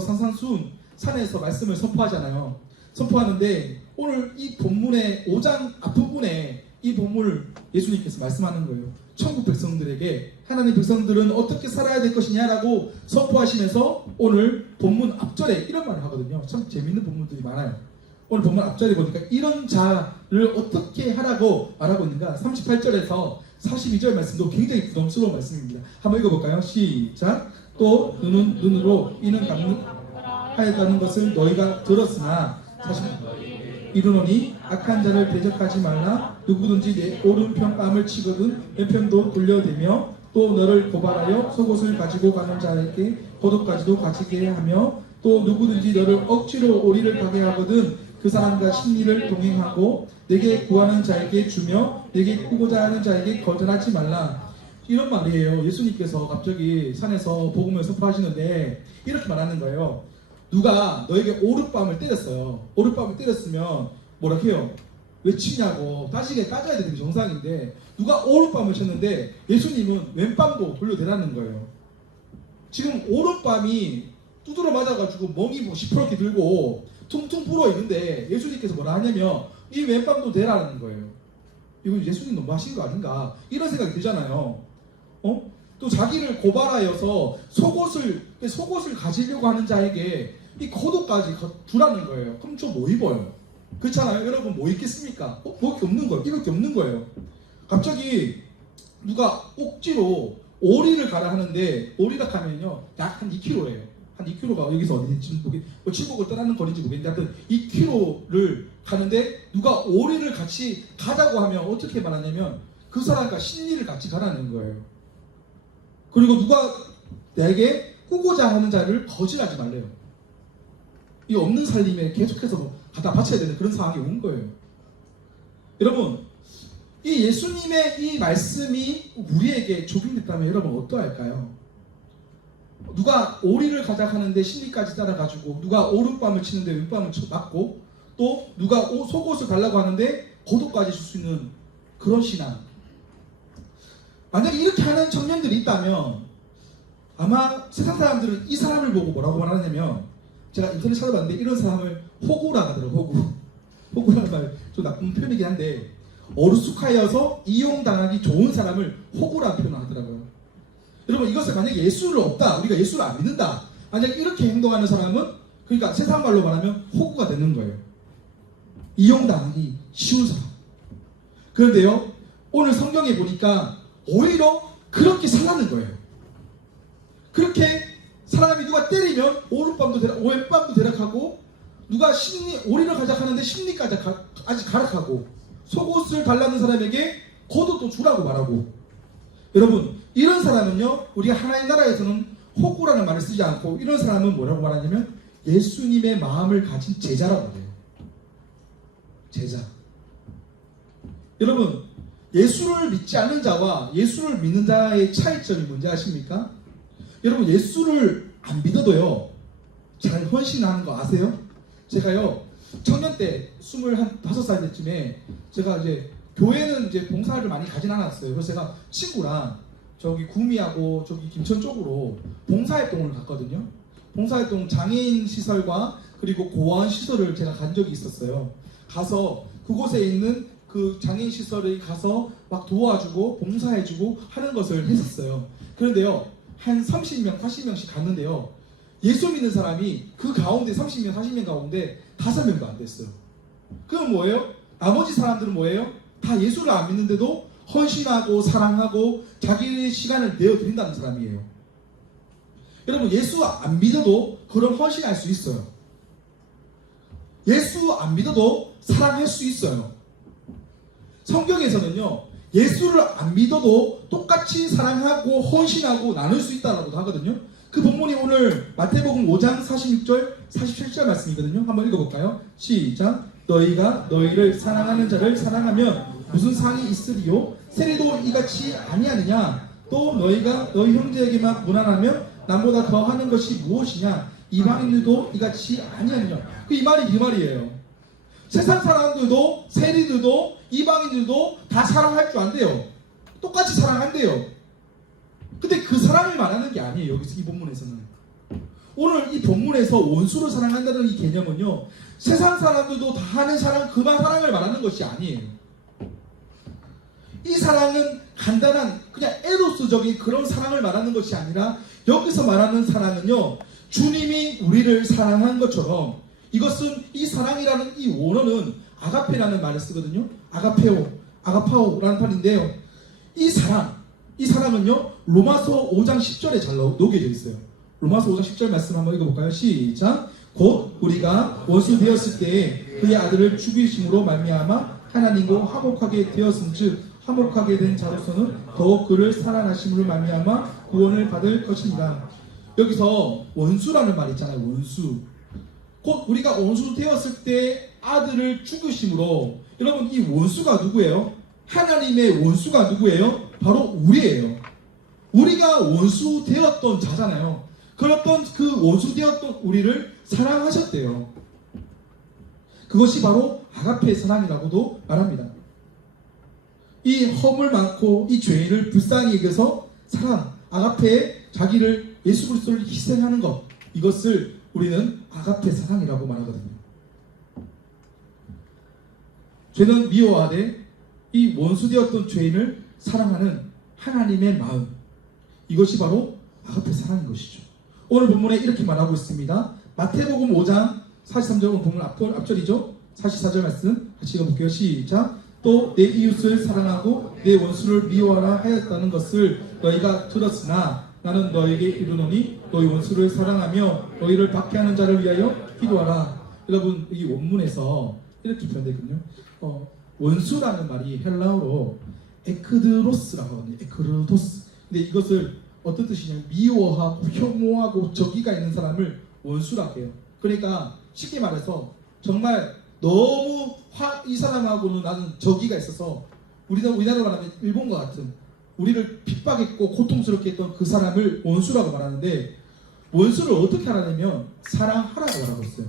산에서 말씀을 선포하잖아요. 선포하는데 오늘 이 본문의 5장 앞부분에 이 본문을 예수님께서 말씀하는 거예요. 천국 백성들에게 하나님 백성들은 어떻게 살아야 될 것이냐라고 선포하시면서 오늘 본문 앞절에 이런 말을 하거든요. 참 재밌는 본문들이 많아요. 오늘 본문 앞절에 보니까 이런 자를 어떻게 하라고 말하고 있는가. 38절에서 42절 말씀도 굉장히 부담스러운 말씀입니다. 한번 읽어볼까요? 시작. 또 눈은 눈으로 이는 하였다는 것을 너희가 들었으나 사실 이르노니 악한 자를 대적하지 말라. 누구든지 내 오른편 뺨을 치거든 왼편도 돌려대며 또 너를 고발하여 속옷을 가지고 가는 자에게 겉옷까지도 가지게 하며 또 누구든지 너를 억지로 오리를 가게 하거든 그 사람과 심리를 동행하고 내게 구하는 자에게 주며 내게 꾸고자 하는 자에게 거절하지 말라. 이런 말이에요. 예수님께서 갑자기 산에서 복음을 선포하시는데 이렇게 말하는 거예요. 누가 너에게 오른밤을 때렸어요. 오른밤을 때렸으면 뭐라 해요? 왜 치냐고 따져야 되는 게 정상인데 누가 오른밤을 쳤는데 예수님은 왼밤도 돌려대라는 거예요. 지금 오른밤이 두드러 맞아가지고 멍이 뭐 시퍼렇게 들고 퉁퉁 불어 있는데 예수님께서 뭐라 하냐면 이 왼밤도 대라는 거예요. 이건 예수님 너무 하신 거 아닌가 이런 생각이 들잖아요. 또 자기를 고발하여서 속옷을 가지려고 하는 자에게 이 겉옷까지 주라는 거예요. 그럼 저 뭐 입어요? 그렇잖아요. 여러분 뭐 입겠습니까? 뭐 게 없는 거예요. 입을 게 없는 거예요. 갑자기 누가 억지로 오리를 가라 하는데 오리라 하면요 약 한 2kg예요. 한 2kg가 여기서 어디 칠곡을 떠나는 거리인지 모르겠는데 하여튼 2kg를 가는데 누가 오리를 같이 가자고 하면 어떻게 말하냐면 그 사람과 심리를 같이 가라는 거예요. 그리고 누가 내게 꾸고자 하는 자를 거절하지 말래요. 이 없는 살림에 계속해서 갖다 바쳐야 되는 그런 상황이 온 거예요. 여러분 이 예수님의 이 말씀이 우리에게 적용됐다면 여러분 어떠할까요? 누가 오리를 가자 하는데 심리까지 따라가지고 누가 오른밤을 치는데 왼밤을 맞고 또 누가 속옷을 달라고 하는데 겉옷까지 줄 수 있는 그런 신앙. 만약에 이렇게 하는 청년들이 있다면 아마 세상 사람들은 이 사람을 보고 뭐라고 말하냐면 제가 인터넷 찾아봤는데 이런 사람을 호구라 하더라고요. 호구라는 말 좀 나쁜 표현이긴 한데 어루숙하여서 이용당하기 좋은 사람을 호구라는 표현을 하더라고요. 여러분 이것을 만약에 예수를 없다 우리가 예수를 안 믿는다 만약에 이렇게 행동하는 사람은 그러니까 세상 말로 말하면 호구가 되는 거예요. 이용당하기 쉬운 사람. 그런데요 오늘 성경에 보니까 오히려 그렇게 살라는 거예요. 그렇게 사람이 누가 때리면 왼밤도 대락하고 누가 오리를 가작하는데 심리까지 아직 가락하고 속옷을 달라는 사람에게 겉옷도 주라고 말하고. 여러분 이런 사람은요 우리가 하나님 나라에서는 호구라는 말을 쓰지 않고 이런 사람은 뭐라고 말하냐면 예수님의 마음을 가진 제자라고 말해요. 제자. 여러분 예수를 믿지 않는 자와 예수를 믿는 자의 차이점이 뭔지 아십니까? 여러분 예수를 안 믿어도요 잘 헌신하는 거 아세요? 제가요 청년 때 25살 때쯤에 제가 이제 교회는 이제 봉사를 많이 가진 않았어요. 그래서 제가 친구랑 저기 구미하고 저기 김천 쪽으로 봉사활동을 갔거든요. 봉사활동 장애인 시설과 그리고 고아원 시설을 제가 간 적이 있었어요. 가서 그곳에 있는 그 장애인 시설에 가서 막 도와주고 봉사해주고 하는 것을 했었어요. 그런데요 한 30명, 40명씩 갔는데요 예수 믿는 사람이 그 가운데 30명, 40명 가운데 5명도 안 됐어요. 그건 뭐예요? 나머지 사람들은 뭐예요? 다 예수를 안 믿는데도 헌신하고 사랑하고 자기의 시간을 내어드린다는 사람이에요. 여러분 예수 안 믿어도 그런 헌신할 수 있어요. 예수 안 믿어도 사랑할 수 있어요. 성경에서는요 예수를 안 믿어도 똑같이 사랑하고 헌신하고 나눌 수 있다고 하거든요. 그 본문이 오늘 마태복음 5장 46절 47절 말씀이거든요. 한번 읽어볼까요? 시작. 너희가 너희를 사랑하는 자를 사랑하면 무슨 상이 있으리요? 세리도 이같이 아니하느냐? 또 너희가 너희 형제에게만 무난하면 남보다 더 하는 것이 무엇이냐? 이방인들도 이같이 아니하느냐? 이 말이 이 말이에요. 세상 사람들도 세리들도 이방인들도 다 사랑할 줄 안돼요. 똑같이 사랑한대요. 근데 그 사랑을 말하는 게 아니에요. 여기서 이 본문에서는. 오늘 이 본문에서 원수를 사랑한다는 이 개념은요 세상 사람들도 다 하는 사랑 그만 사랑을 말하는 것이 아니에요. 이 사랑은 간단한 그냥 에로스적인 그런 사랑을 말하는 것이 아니라 여기서 말하는 사랑은요 주님이 우리를 사랑한 것처럼 이것은 이 사랑이라는 이 원어는 아가페라는 말을 쓰거든요. 아가파오라는 말인데요. 이 사랑은요 로마서 5장 10절에 잘 녹여져 있어요. 로마서 5장 10절 말씀 한번 읽어볼까요? 시작. 곧 우리가 원수 되었을 때에 그의 아들을 죽이심으로 말미암아 하나님과 화목하게 되었음즉 화목하게 된 자로서는 더욱 그를 사랑하심으로 말미암아 구원을 받을 것입니다. 여기서 원수라는 말 있잖아요. 원수. 곧 우리가 원수 되었을 때 아들을 죽으심으로, 여러분 이 원수가 누구예요? 하나님의 원수가 누구예요? 바로 우리예요. 우리가 원수 되었던 자잖아요. 그랬던 그 원수 되었던 우리를 사랑하셨대요. 그것이 바로 아가페 사랑이라고도 말합니다. 이 허물 많고 이 죄인을 불쌍히 여겨서 사랑, 아가페에 자기를 예수 그리스도를 희생하는 것, 이것을 우리는 아가페 사랑이라고 말하거든요. 죄는 미워하되 이 원수되었던 죄인을 사랑하는 하나님의 마음, 이것이 바로 아가페 사랑인 것이죠. 오늘 본문에 이렇게 말하고 있습니다. 마태복음 5장 43절 본문 앞절이죠. 44절 말씀 같이 읽어볼게요. 시작. 또 내 이웃을 사랑하고 내 원수를 미워하라 하였다는 것을 너희가 들었으나 나는 너에게 이르노니 너희 원수를 사랑하며 너희를 박해하는 자를 위하여 기도하라. 여러분 이 원문에서 이렇게 표현되거든요. 원수라는 말이 헬라어로 에크드로스라고 하거든요. 에크르도스. 근데 이것을 어떤 뜻이냐면 미워하고 혐오하고 적의가 있는 사람을 원수라고 해요. 그러니까 쉽게 말해서 정말 너무 이 사람하고는 나는 적의가 있어서, 우리나라로 말하면 일본과 같은 우리를 핍박했고 고통스럽게 했던 그 사람을 원수라고 말하는데, 원수를 어떻게 하라냐면 사랑하라고 말하고 있어요.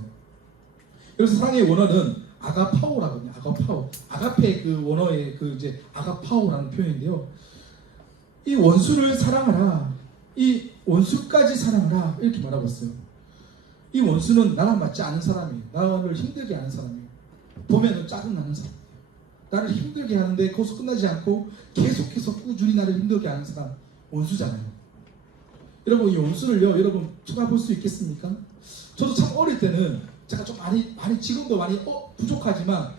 그래서 사랑의 원어는 아가파오라거든요. 아가파오. 아가페 그 원어의 그 이제 아가파오라는 표현인데요. 이 원수를 사랑하라. 이 원수까지 사랑하라. 이렇게 말하고 있어요. 이 원수는 나랑 맞지 않은 사람이에요. 나를 힘들게 하는 사람이에요. 보면 짜증나는 사람이에요. 나를 힘들게 하는데 거기서 끝나지 않고 계속해서 꾸준히 나를 힘들게 하는 사람, 원수잖아요. 여러분 이 원수를요, 여러분 쳐다볼 수 있겠습니까? 저도 참 어릴 때는 제가 좀 많이 지금도 많이 부족하지만,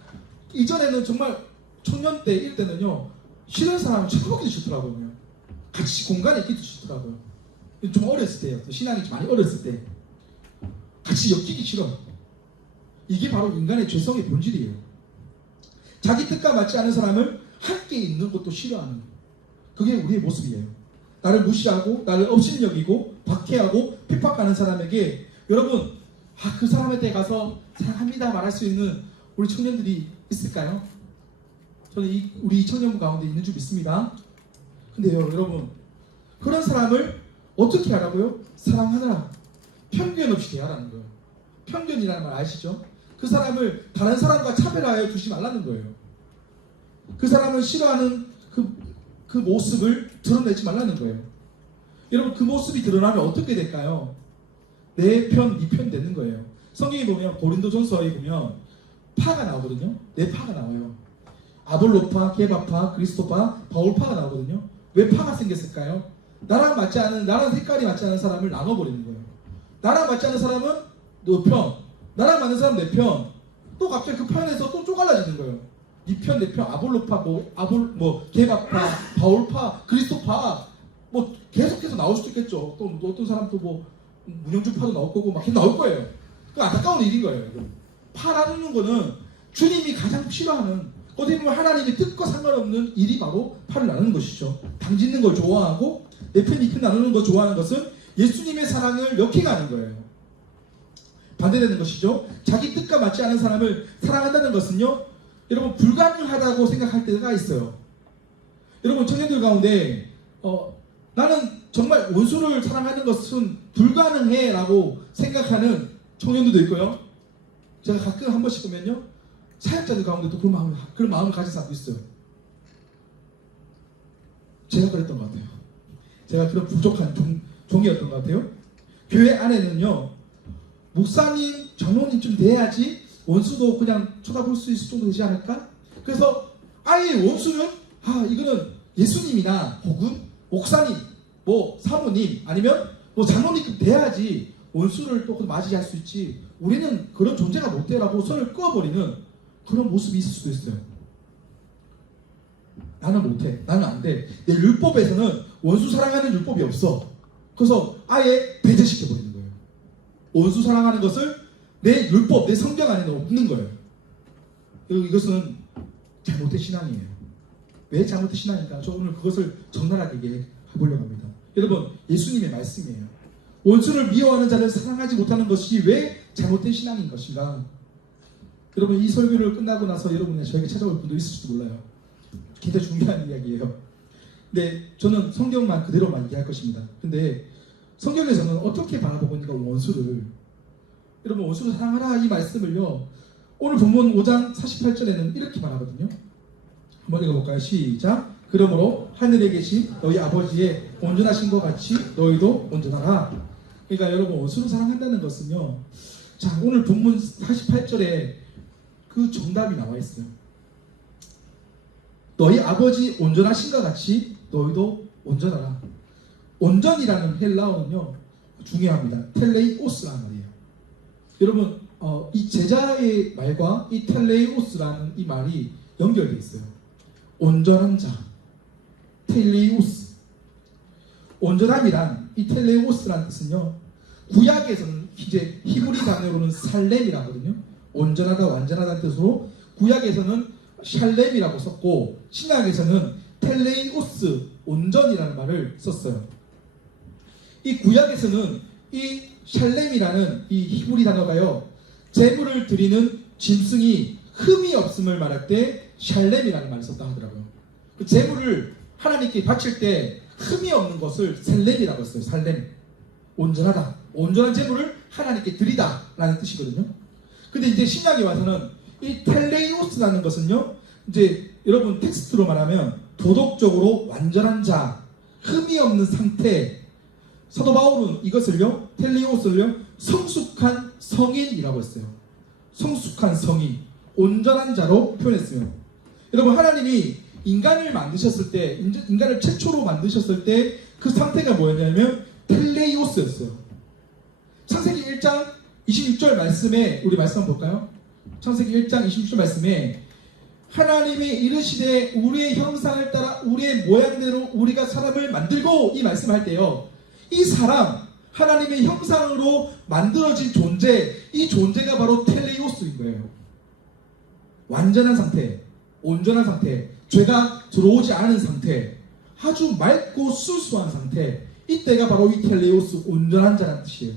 이전에는 정말 청년 때 일 때는요, 싫은 사람을 쳐다보기 싫더라고요. 같이 공간에 있기도 싫더라고요. 좀 어렸을 때요. 신앙이 좀 많이 어렸을 때 같이 엮이기 싫어. 이게 바로 인간의 죄성의 본질이에요. 자기 뜻과 맞지 않은 사람을 함께 있는 것도 싫어하는, 그게 우리의 모습이에요. 나를 무시하고 나를 업신여기고 박해하고 핍박하는 사람에게 여러분 그 사람한테 가서 사랑합니다 말할 수 있는 우리 청년들이 있을까요? 저는 우리 청년부 가운데 있는 줄 믿습니다. 근데요 여러분, 그런 사람을 어떻게 하라고요? 사랑하느라 편견 없이 대하라는 거예요. 편견이라는 말 아시죠? 그 사람을 다른 사람과 차별하여 두지 말라는 거예요. 그 사람을 싫어하는 그 모습을 드러내지 말라는 거예요. 여러분 그 모습이 드러나면 어떻게 될까요? 내 편, 네 편 되는 거예요. 성경에 보면 고린도전서에 보면 파가 나오거든요. 네 파가 나와요. 아볼로파, 게바파, 그리스도파, 바울파가 나오거든요. 왜 파가 생겼을까요? 나랑 맞지 않은, 나랑 색깔이 맞지 않은 사람을 나눠버리는 거예요. 나랑 맞지 않은 사람은 너 편, 나랑 맞는 사람 내 편. 또 갑자기 그 편에서 또 쪼갈라지는 거예요. 네 편, 내 편, 아볼로파, 게바파, 바울파, 그리스도파, 계속해서 나올 수도 있겠죠. 또 어떤 사람도 문영주파도 나올 거고 막 나올 거예요. 그 안타까운 일인 거예요. 파 나누는 거는 주님이 가장 싫어하는, 어떻게 보면 하나님의 뜻과 상관없는 일이 바로 파를 나누는 것이죠. 당짓는 걸 좋아하고 내 편, 이 편 나누는 걸 좋아하는 것은 예수님의 사랑을 역행하는 거예요. 반대되는 것이죠. 자기 뜻과 맞지 않은 사람을 사랑한다는 것은요, 여러분 불가능하다고 생각할 때가 있어요. 여러분 청년들 가운데 나는 정말 원수를 사랑하는 것은 불가능해 라고 생각하는 청년들도 있고요. 제가 가끔 한 번씩 보면요, 사역자들 가운데 또 그런 마음을 가진 사람도 있어요. 제가 그랬던 것 같아요. 제가 그런 부족한 종이었던 것 같아요. 교회 안에는요, 목사님, 장로님쯤 돼야지 원수도 그냥 쳐다볼 수 있을 정도 되지 않을까? 그래서 아예 원수는 이거는 예수님이나 혹은 목사님, 사모님 아니면 장로님쯤 돼야지 원수를 또 맞이할 수 있지, 우리는 그런 존재가 못 돼라고 선을 그어버리는 그런 모습이 있을 수도 있어요. 나는 못해, 나는 안 돼, 내 율법에서는 원수 사랑하는 율법이 없어. 그래서 아예 배제시켜버리는 거예요. 원수 사랑하는 것을 내 율법, 내 성경 안에는 없는 거예요. 이것은 잘못된 신앙이에요. 왜 잘못된 신앙인가? 저 오늘 그것을 적나라하게 해보려고 합니다. 여러분, 예수님의 말씀이에요. 원수를 미워하는 자를 사랑하지 못하는 것이 왜 잘못된 신앙인 것인가? 여러분, 이 설교를 끝나고 나서 여러분이 저에게 찾아올 분도 있을지도 몰라요. 굉장히 중요한 이야기예요. 근데 저는 성경만 그대로만 얘기할 것입니다. 근데 성경에서는 어떻게 바라보고 있는가? 원수를. 여러분, 원수를 사랑하라 이 말씀을요, 오늘 본문 5장 48절에는 이렇게 말하거든요. 한번 읽어볼까요? 시작. 그러므로 하늘에 계신 너희 아버지의 온전하신 것 같이 너희도 온전하라. 그러니까 여러분, 원수를 사랑한다는 것은요, 자, 오늘 본문 48절에 그 정답이 나와 있어요. 너희 아버지 온전하신 것 같이 너희도 온전하라. 온전이라는 헬라어는요, 중요합니다. 텔레이오스라는 말이에요. 여러분, 이 제자의 말과 이 텔레이오스라는 이 말이 연결되어 있어요. 온전한 자, 텔레이오스. 온전함이란 이 텔레이오스라는 뜻은요, 구약에서는 이제 히브리 단어로는 살렘이라거든요. 온전하다, 완전하다는 뜻으로 구약에서는 샬렘이라고 썼고, 신약에서는 텔레이오스, 온전이라는 말을 썼어요. 이 구약에서는 이 샬렘이라는 이 히브리 단어가요, 제물을 드리는 짐승이 흠이 없음을 말할 때 샬렘이라는 말을 썼다 하더라고요. 그 제물을 하나님께 바칠 때 흠이 없는 것을 셀렘이라고 했어요. 살렘. 온전하다. 온전한 제물을 하나님께 드리다 라는 뜻이거든요. 근데 이제 신약에 와서는 이 텔레이오스라는 것은요, 이제 여러분 텍스트로 말하면 도덕적으로 완전한 자, 흠이 없는 상태. 사도 바울은 이것을요, 텔레이오스를요, 성숙한 성인이라고 했어요. 성숙한 성인, 온전한 자로 표현했어요. 여러분, 하나님이 인간을 만드셨을 때, 인간을 최초로 만드셨을 때 그 상태가 뭐였냐면 텔레이오스였어요. 창세기 1장 26절 말씀에 우리 말씀 한번 볼까요? 창세기 1장 26절 말씀에 하나님이 이르시되 우리의 형상을 따라 우리의 모양대로 우리가 사람을 만들고, 이 말씀할 때요, 이 사람, 하나님의 형상으로 만들어진 존재, 이 존재가 바로 텔레이오스인 거예요. 완전한 상태, 온전한 상태, 죄가 들어오지 않은 상태, 아주 맑고 순수한 상태, 이때가 바로 이 텔레이오스, 온전한 자라는 뜻이에요.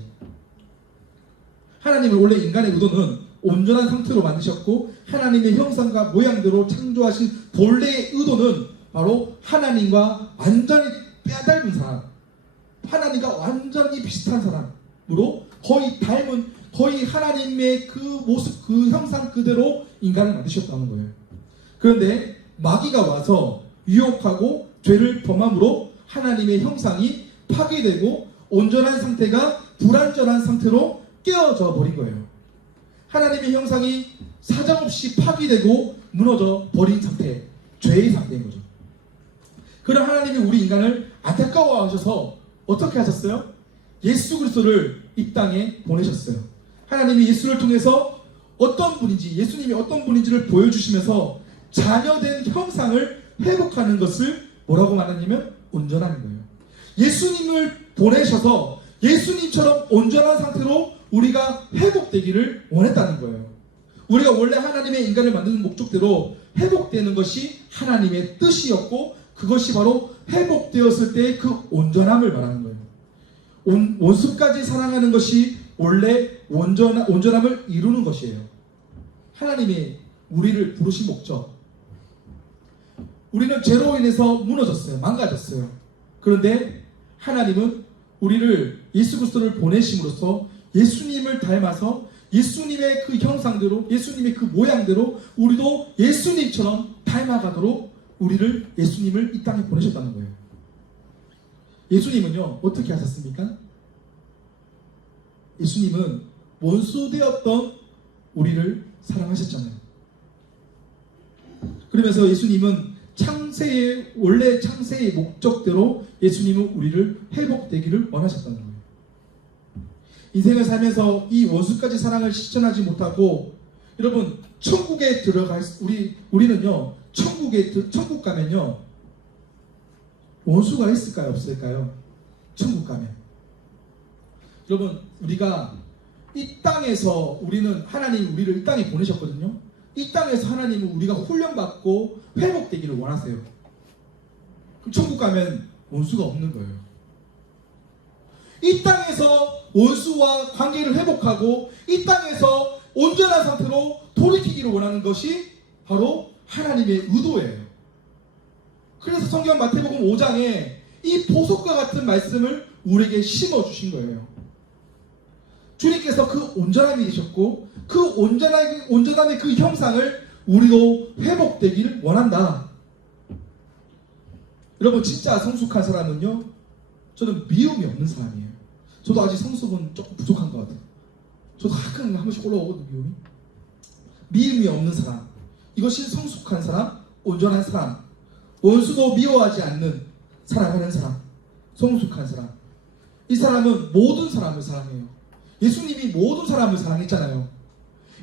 하나님은 원래 인간의 의도는 온전한 상태로 만드셨고, 하나님의 형상과 모양대로 창조하신 본래의 의도는 바로 하나님과 완전히 빼닮은 사람, 하나님과 완전히 비슷한 사람으로 거의 하나님의 그 모습, 그 형상 그대로 인간을 만드셨다는 거예요. 그런데 마귀가 와서 유혹하고 죄를 범함으로 하나님의 형상이 파괴되고 온전한 상태가 불완전한 상태로 깨어져 버린 거예요. 하나님의 형상이 사정없이 파괴되고 무너져 버린 상태, 죄의 상태인 거죠. 그런 하나님이 우리 인간을 안타까워하셔서 어떻게 하셨어요? 예수 그리스도를 이 땅에 보내셨어요. 하나님이 예수를 통해서 어떤 분인지, 예수님이 어떤 분인지를 보여주시면서 자녀된 형상을 회복하는 것을 뭐라고 말하냐면 온전함인 거예요. 예수님을 보내셔서 예수님처럼 온전한 상태로 우리가 회복되기를 원했다는 거예요. 우리가 원래 하나님의 인간을 만드는 목적대로 회복되는 것이 하나님의 뜻이었고, 그것이 바로 회복되었을 때의 그 온전함을 말하는 거예요. 원수까지 사랑하는 것이 원래 온전함을 이루는 것이에요. 하나님이 우리를 부르신 목적. 우리는 죄로 인해서 무너졌어요. 망가졌어요. 그런데 하나님은 우리를 예수 그리스도를 보내심으로써 예수님을 닮아서 예수님의 그 형상대로, 예수님의 그 모양대로 우리도 예수님처럼 닮아가도록 예수님을 이 땅에 보내셨다는 거예요. 예수님은요, 어떻게 하셨습니까? 예수님은 원수되었던 우리를 사랑하셨잖아요. 그러면서 예수님은 원래 창세의 목적대로 예수님은 우리를 회복되기를 원하셨다는 거예요. 인생을 살면서 이 원수까지 사랑을 실천하지 못하고, 여러분, 천국에 우리는요, 천국 가면요, 원수가 있을까요, 없을까요? 천국 가면. 여러분, 우리가 이 땅에서 하나님이 우리를 이 땅에 보내셨거든요. 이 땅에서 하나님은 우리가 훈련받고 회복되기를 원하세요. 그럼 천국 가면 원수가 없는 거예요. 이 땅에서 원수와 관계를 회복하고 이 땅에서 온전한 상태로 돌이키기를 원하는 것이 바로 하나님의 의도예요. 그래서 성경 마태복음 5장에 이 보석과 같은 말씀을 우리에게 심어주신 거예요. 주님께서 그 온전함이 되셨고 그 온전함의 그 형상을 우리도 회복되기를 원한다. 여러분, 진짜 성숙한 사람은요, 저는 미움이 없는 사람이에요. 저도 아직 성숙은 조금 부족한 것 같아요. 저도 가끔 한 번씩 올라오거든요. 미움이 없는 사람, 이것이 성숙한 사람, 온전한 사람, 원수도 미워하지 않는 사랑하는 사람, 성숙한 사람. 이 사람은 모든 사람을 사랑해요. 예수님이 모든 사람을 사랑했잖아요.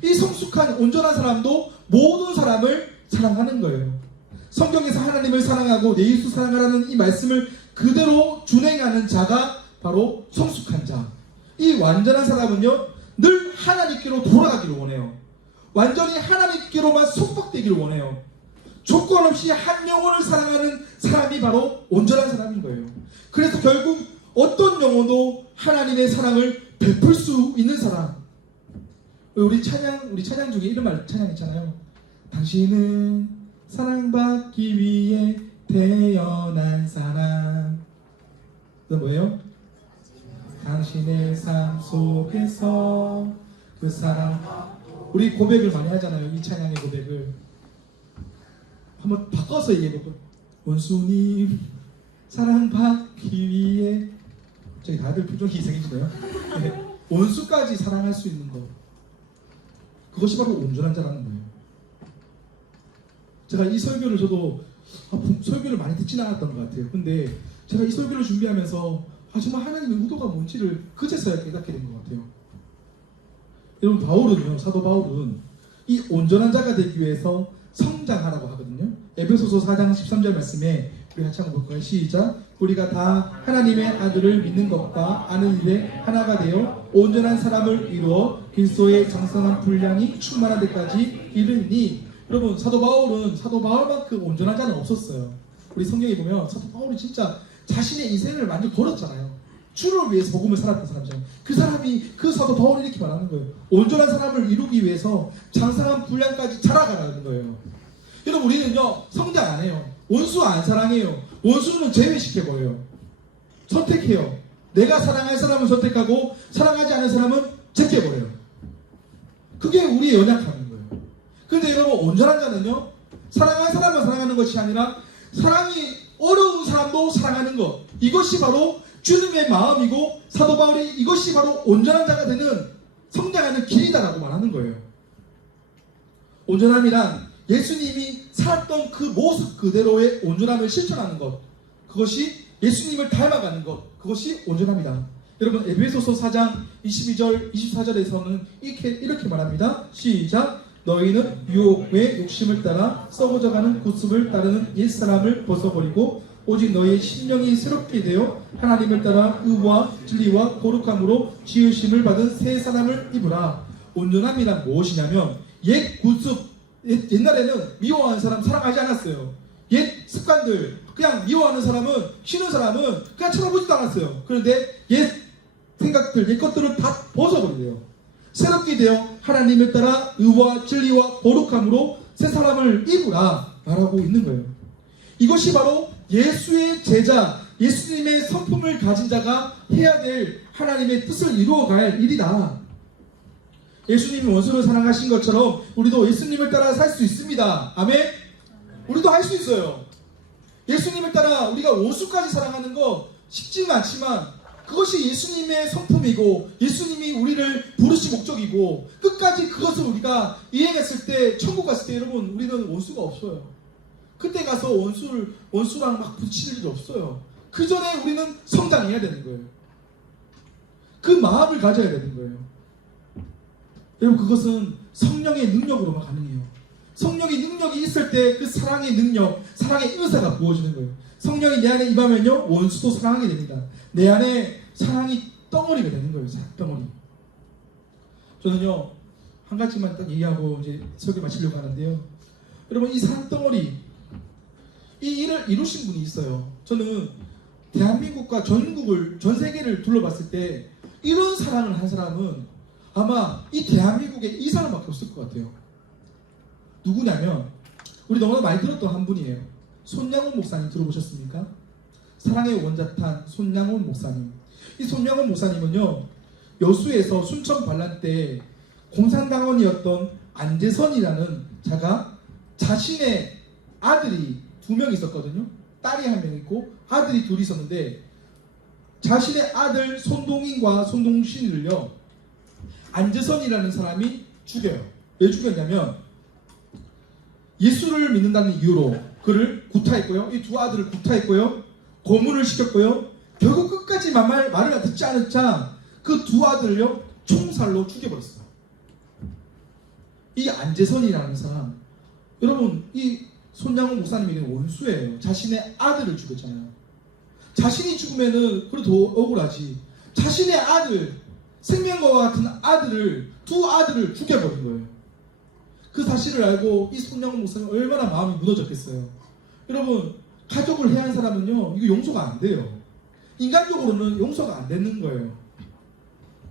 이 성숙한 온전한 사람도 모든 사람을 사랑하는 거예요. 성경에서 하나님을 사랑하고 내 이웃을 사랑하라는 이 말씀을 그대로 준행하는 자가 바로 성숙한 자. 이 완전한 사람은요, 늘 하나님께로 돌아가기를 원해요. 완전히 하나님께로만 속박되기를 원해요. 조건 없이 한 영혼을 사랑하는 사람이 바로 온전한 사람인 거예요. 그래서 결국 어떤 영혼도 하나님의 사랑을 베풀 수 있는 사람. 우리 찬양 중에 이런 찬양 있잖아요. 당신은 사랑받기 위해 태어난 사람. 그 뭐예요? 당신의 삶 속에서 그 사랑. 우리 고백을 많이 하잖아요. 이 찬양의 고백을 한번 바꿔서 얘기해볼까요? 원수님 사랑받기 위해. 저기 다들 표정이 이상해지네요. 원수까지 사랑할 수 있는 것, 그것이 바로 온전한 자라는 거예요. 제가 이 설교를 저도 설교를 많이 듣지는 않았던 것 같아요. 근데 제가 이 설교를 준비하면서 정말 하나님의 의도가 뭔지를 그제서야 깨닫게 된 것 같아요. 여러분, 바울은요, 사도 바울은 이 온전한 자가 되기 위해서 성장하라고 하거든요. 에베소서 4장 13절 말씀에 우리 같이 한번 볼까요? 시작. 우리가 다 하나님의 아들을 믿는 것과 아는 일에 하나가 되어 온전한 사람을 이루어 그리스도의 장성한 분량이 충만한 데까지 이르니. 여러분, 사도 바울만큼 온전한 자는 없었어요. 우리 성경에 보면 사도 바울이 진짜 자신의 인생을 완전 걸었잖아요. 주를 위해서 복음을 살았던 사람이잖아요. 그 사도 바울이 이렇게 말하는 거예요. 온전한 사람을 이루기 위해서 장성한 분량까지 자라가라는 거예요. 여러분, 우리는요, 성장 안 해요. 원수 안 사랑해요. 원수는 제외시켜버려요. 선택해요. 내가 사랑할 사람은 선택하고 사랑하지 않는 사람은 제껴버려요. 그게 우리의 연약함인 거예요. 근데 여러분, 온전한 자는요, 사랑할 사람만 사랑하는 것이 아니라 사랑이 어려운 사람도 사랑하는 것, 이것이 바로 주님의 마음이고, 사도 바울이 이것이 바로 온전한 자가 되는 성장하는 길이다라고 말하는 거예요. 온전함이란 예수님이 살았던 그 모습 그대로의 온전함을 실천하는 것, 그것이 예수님을 닮아가는 것, 그것이 온전함이다. 여러분, 에베소서 4장 22절 24절에서는 이렇게 말합니다. 시작. 너희는 유혹의 욕심을 따라 썩어져가는 구습을 따르는 옛사람을 벗어버리고 오직 너희의 심령이 새롭게 되어 하나님을 따라 의와 진리와 거룩함으로 지으심을 받은 새 사람을 입으라. 온전함이란 무엇이냐면, 옛 구습, 옛날에는 미워하는 사람 사랑하지 않았어요. 옛 습관들, 그냥 미워하는 사람은, 싫은 사람은 그냥 쳐다보지도 않았어요. 그런데 옛 생각들, 옛 것들을 다 벗어버리래요. 새롭게 되어 하나님을 따라 의와 진리와 거룩함으로 새 사람을 입으라 말하고 있는 거예요. 이것이 바로 예수의 제자, 예수님의 성품을 가진 자가 해야 될 하나님의 뜻을 이루어갈 일이다. 예수님이 원수를 사랑하신 것처럼 우리도 예수님을 따라 살 수 있습니다. 아멘? 우리도 할 수 있어요. 예수님을 따라 우리가 원수까지 사랑하는 거 쉽지는 않지만 그것이 예수님의 성품이고 예수님이 우리를 부르신 목적이고, 끝까지 그것을 우리가 이행했을 때, 천국 갔을 때 여러분, 우리는 원수가 없어요. 그때 가서 원수랑 막 부딪힐 일이 없어요. 그 전에 우리는 성장해야 되는 거예요. 그 마음을 가져야 되는 거예요. 여러분, 그것은 성령의 능력으로만 가능해요. 성령의 능력이 있을 때 그 사랑의 능력, 사랑의 의사가 부어지는 거예요. 성령이 내 안에 임하면요, 원수도 사랑하게 됩니다. 내 안에 사랑이 덩어리가 되는 거예요. 사랑 덩어리. 저는요, 한 가지만 딱 얘기하고 이제 설교 마치려고 하는데요. 여러분, 이 사랑 덩어리, 이 일을 이루신 분이 있어요. 저는 대한민국과 전국을, 전 세계를 둘러봤을 때 이런 사랑을 한 사람은 아마 이 대한민국에 이 사람밖에 없을 것 같아요. 누구냐면 우리 너무나 많이 들었던 한 분이에요. 손양원 목사님 들어보셨습니까? 사랑의 원자탄 손양원 목사님. 이 손양원 목사님은요, 여수에서 순천 반란 때 공산당원이었던 안재선이라는 자가 자신의 아들이 2명 있었거든요. 딸이 1명 있고 아들이 2 있었는데, 자신의 아들 손동인과 손동신을요 안재선이라는 사람이 죽여요. 왜 죽였냐면 예수를 믿는다는 이유로 그를 구타했고요. 이 2 아들을 구타했고요. 고문을 시켰고요. 결국 끝까지 말을 듣지 않았자 그 2 아들을요 총살로 죽여버렸어요. 이 안재선이라는 사람, 여러분 이 손양원 목사님이 원수예요. 자신의 아들을 죽였잖아요. 자신이 죽으면은 그래도 억울하지. 자신의 아들, 생명과 같은 아들을, 2 아들을 죽여버린 거예요. 그 사실을 알고 이 손양원 목사님 얼마나 마음이 무너졌겠어요. 여러분, 가족을 해한 사람은요 이거 용서가 안 돼요. 인간적으로는 용서가 안 되는 거예요.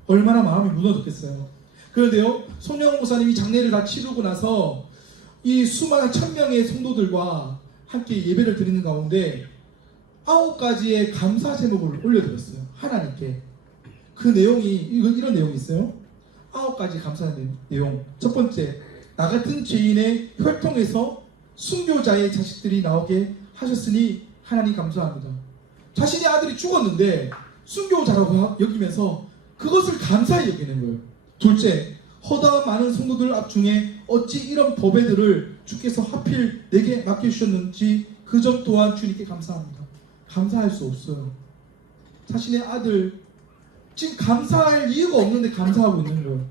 얼마나 마음이 무너졌겠어요. 그런데요, 손양원 목사님이 장례를 다 치르고 나서 이 수많은 1000명의 성도들과 함께 예배를 드리는 가운데 9가지의 감사 제목을 올려드렸어요. 하나님께. 그 내용이 이런 내용이 있어요. 9가지 감사 내용. 첫 번째, 나 같은 죄인의 혈통에서 순교자의 자식들이 나오게 하셨으니 하나님 감사합니다. 자신의 아들이 죽었는데 순교자라고 여기면서 그것을 감사히 여기는 거예요. 둘째, 허다한 많은 성도들 앞 중에 어찌 이런 법배들을 주께서 하필 내게 맡겨주셨는지 그 점 또한 주님께 감사합니다. 감사할 수 없어요. 자신의 아들, 지금 감사할 이유가 없는데 감사하고 있는 거예요.